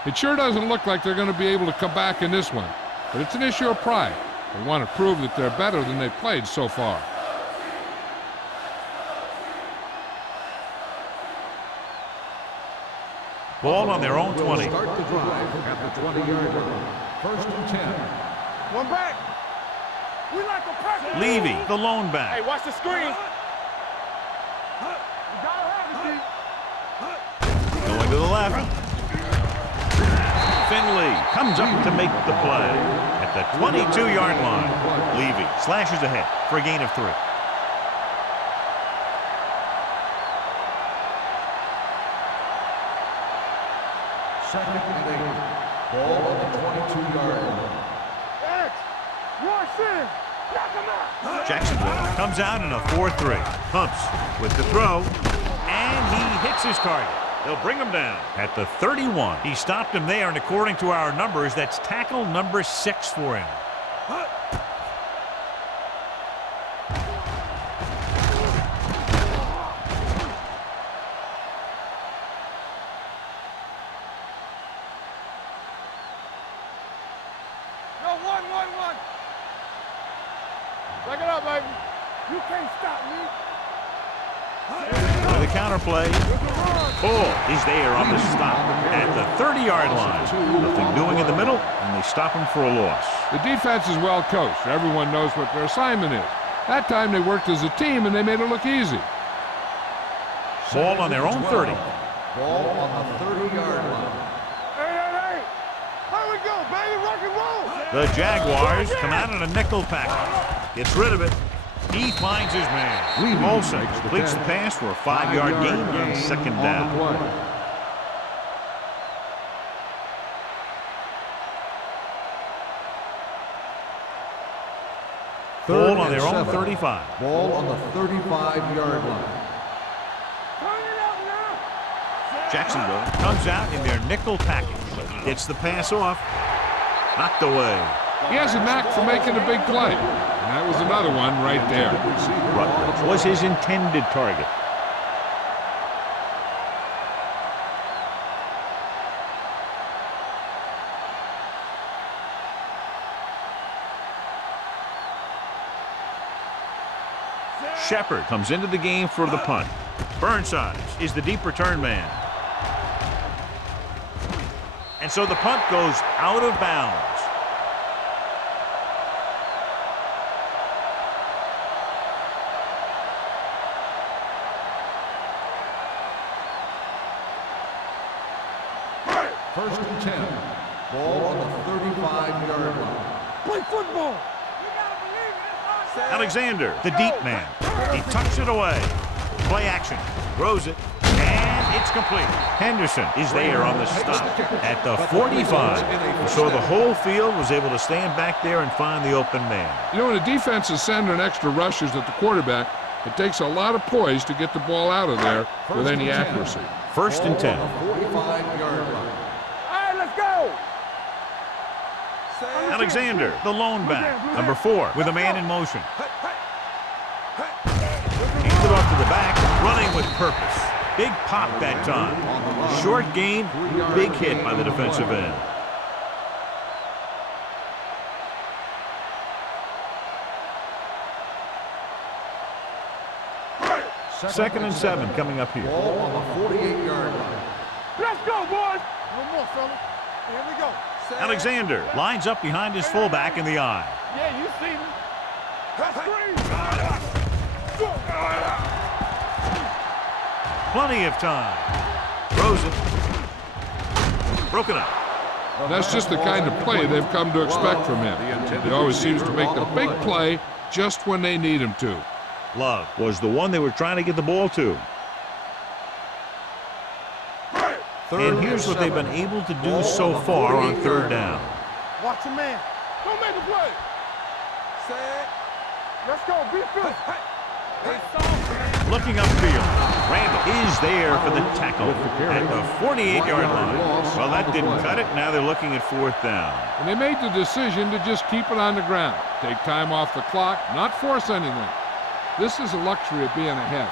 It sure doesn't look like they're going to be able to come back in this one, but it's an issue of pride. They want to prove that they're better than they've played so far. Ball on their own 20. Start the drive at the 20-yard line. First and 10. One back. We like a pressure. Levy, the lone back. Hey, watch the screen. You gotta have it, Going to the left. Finley comes up to make the play. At the 22-yard line, Levy slashes ahead for a gain of 3. Second and 8. Ball on the 22-yard line. X. Rush in. Knock him out. Jacksonville comes out in a 4-3. Pumps with the throw, and he hits his target. They'll bring him down at the 31. He stopped him there, and according to our numbers, that's tackle number 6 for him. No, one. Back it up, baby. You can't stop me. With a counter play. Bull is there on the stop at the 30-yard line. Nothing doing in the middle, and they stop him for a loss. The defense is well coached. Everyone knows what their assignment is. That time they worked as a team and they made it look easy. Ball on their own 30. Ball on the 30-yard line. Hey. Here we go, baby. Rock and roll. The Jaguars come out in a nickel package. Gets rid of it. He finds his man. Olsen completes the pass for a 5-yard gain on second down. Ball on and their own 7. 35. Ball on the 35-yard line. Jacksonville comes out in their nickel package. Gets the pass off. Knocked away. He has a knack for making a big play. And that was another one right there. Rutledge was his intended target. Shepard comes into the game for the punt. Burnside is the deep return man. And so the punt goes out of bounds. First and 10. Ball on the 35-yard line. Play football. Alexander, the deep man. He tucks it away. Play action. Throws it. And it's complete. Henderson is there on the stop at the 45. So the whole field was able to stand back there and find the open man. You know, when a defense is sending extra rushers at the quarterback, it takes a lot of poise to get the ball out of there with any accuracy. First and 10. 45-yard line. All right, let's go. Alexander, the lone back. Number 4 with a man in motion. Hands it off to the back, running with purpose. Big pop that time. Short gain, big hit by the defensive end. Second and 7 coming up here. Ball on the 48-yard line. Let's go, boys. One more, fella. Here we go. Alexander lines up behind his fullback in the eye. Yeah, you see me. Plenty of time. Throws it. Broken up. That's just the kind of play they've come to expect from him. He always seems to make the big play just when they need him to. Love was the one they were trying to get the ball to. And here's what they've been able to do so far on third down. Watch your man. Don't make a play. Set. Let's go. Be good. Looking upfield. Randall is there for the tackle at the 48-yard line. Well, that didn't cut it. Now they're looking at fourth down. And they made the decision to just keep it on the ground. Take time off the clock, not force anything. This is a luxury of being ahead.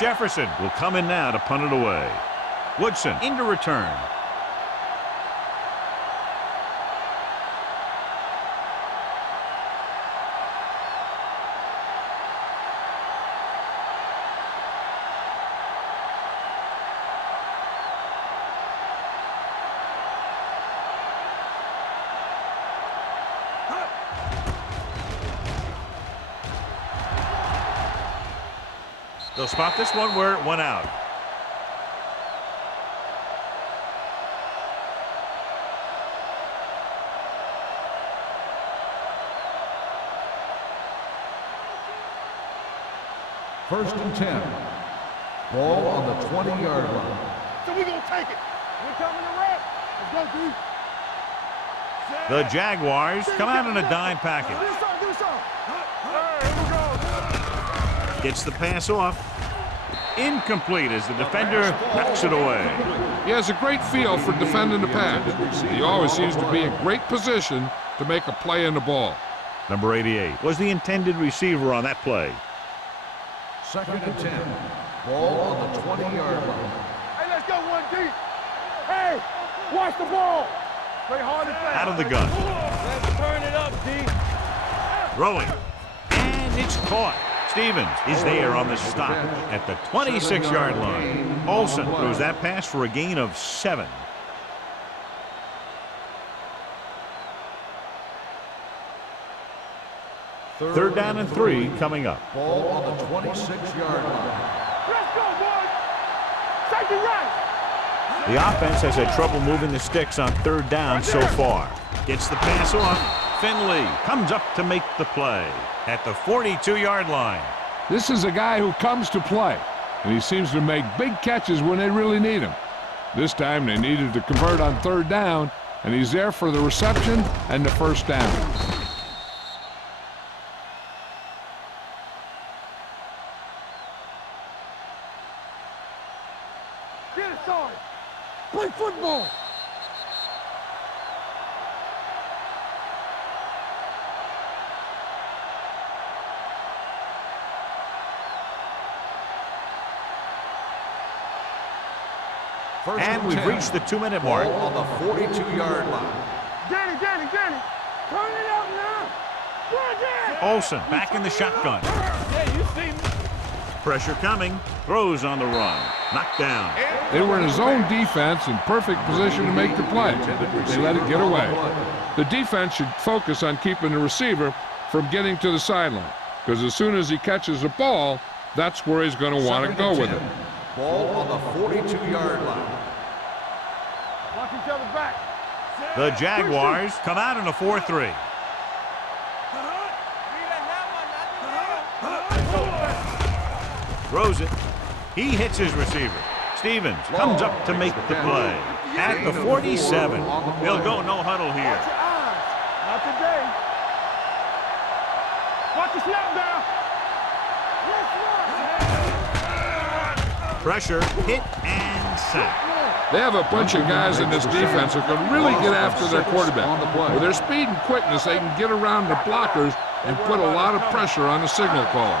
Jefferson will come in now to punt it away. Woodson into return. They'll spot this one where it went out. First and 10. Ball on the 20-yard line. So we're going to take it. We're coming to wrap. Let's go, dude. The Jaguars come out in a dime package. Do something. All right, here we go. Gets the pass off. Incomplete as the defender knocks it away. He has a great feel for defending the pass. He always seems to be in great position to make a play in the ball. Number 88 was the intended receiver on that play. Second and 10. Ball on the 20-yard line. Hey, let's go one deep. Hey, watch the ball. Play hard and fast. Out of the gun. Let's turn it up, D. Throwing. And it's caught. Stevens is there on the stop at the 26-yard line. Olsen throws that pass for a gain of 7. Third down and 3 coming up. Ball on the 26-yard line. Let's go, boys. Safety right. The offense has had trouble moving the sticks on third down so far. Gets the pass off. Finley comes up to make the play at the 42-yard line. This is a guy who comes to play, and he seems to make big catches when they really need him. This time they needed to convert on 3rd down, and he's there for the reception and the 1st down. Get it started. Play football. And we've reached the 2-minute mark. Ball on the 42-yard line. Danny. Turn it out now. Run it. Olsen back in the shotgun. Yeah, you see me. Pressure coming. Throws on the run. Knocked down. They were in a zone defense in perfect position to make the play. They let it get away. The defense should focus on keeping the receiver from getting to the sideline, because as soon as he catches the ball, that's where he's going to want to go with it. Ball on the 42-yard line. Watch each other back. The Jaguars come out in a 4-3. Throws it. He hits his receiver. Stevens comes up to make the play. At the 47. They'll go no huddle here. Watch your eyes. Not today. Watch the snap down. Pressure, hit, and sack. They have a bunch of guys in this defense who can really get after their quarterback. With their speed and quickness, they can get around the blockers and put a lot of pressure on the signal caller.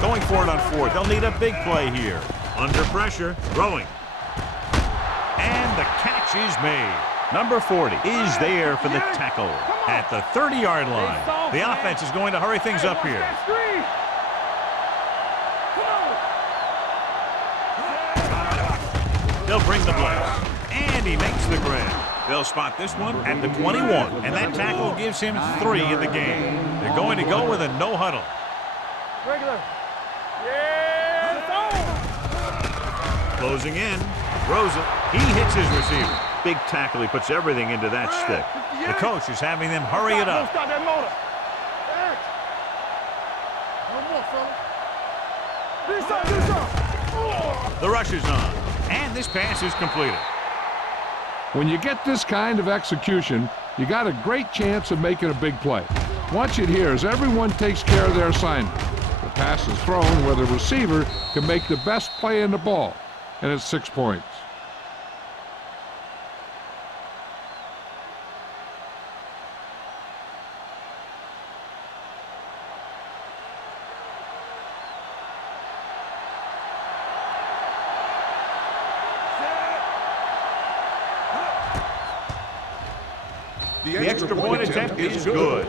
Going for it on 4th. They'll need a big play here. Under pressure, throwing. And the catch is made. Number 40 is there for the tackle at the 30-yard line. The offense is going to hurry things up here. They'll bring the blitz. And he makes the grab. They'll spot this one at the 21. And that tackle gives him 3 in the game. They're going to go with a no huddle. Regular. Yeah, it's on. Closing in. Throws it. He hits his receiver. Big tackle. He puts everything into that stick. The coach is having them hurry it up. Don't stop that motor. No more, fella. Do something. The rush is on. And this pass is completed. When you get this kind of execution, you got a great chance of making a big play. Watch it here as everyone takes care of their assignment. The pass is thrown where the receiver can make the best play in the ball, and it's 6 points. The extra point attempt is good.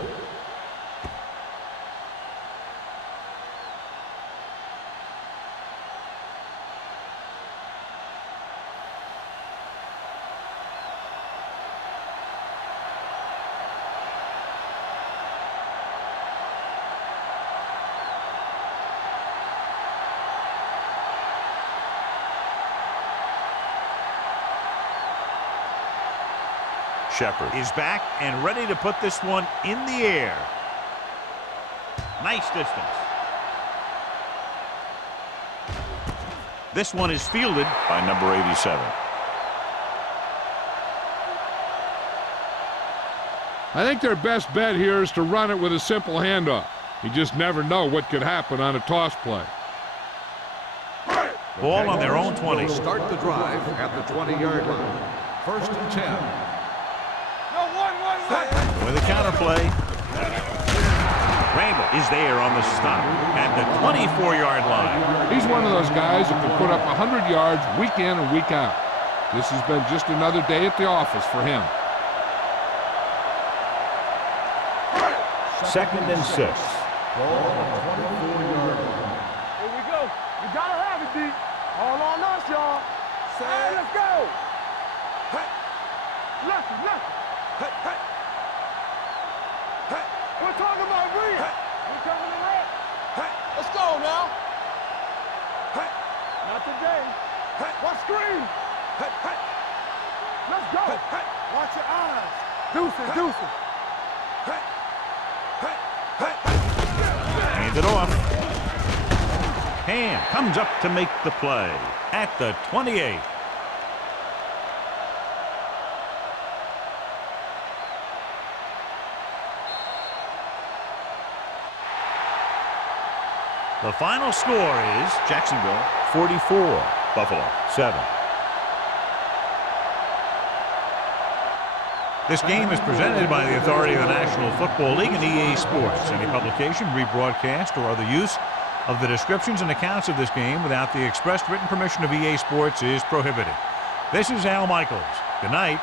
Shepard is back and ready to put this one in the air. Nice distance. This one is fielded by number 87. I think their best bet here is to run it with a simple handoff. You just never know what could happen on a toss play. Ball on their own 20. Start the drive at the 20-yard line. 1st and 10. With a counter play. Randall is there on the stop at the 24-yard line. He's one of those guys who can put up 100 yards week in and week out. This has been just another day at the office for him. 2nd and 6. Ball on the 24-yard line. Here we go. We gotta have it, D. All on us, y'all. Hey, let's go. Lucky. We're talking about Reed. We're coming in red. Let's go now. Not today. Watch screen. Let's go. Watch your eyes. Deuce it. Hands it off. Ham comes up to make the play. at the 28. The final score is Jacksonville 44, Buffalo 7. This game is presented by the authority of the National Football League and EA Sports. Any publication, rebroadcast, or other use of the descriptions and accounts of this game without the expressed written permission of EA Sports is prohibited. This is Al Michaels. Good night.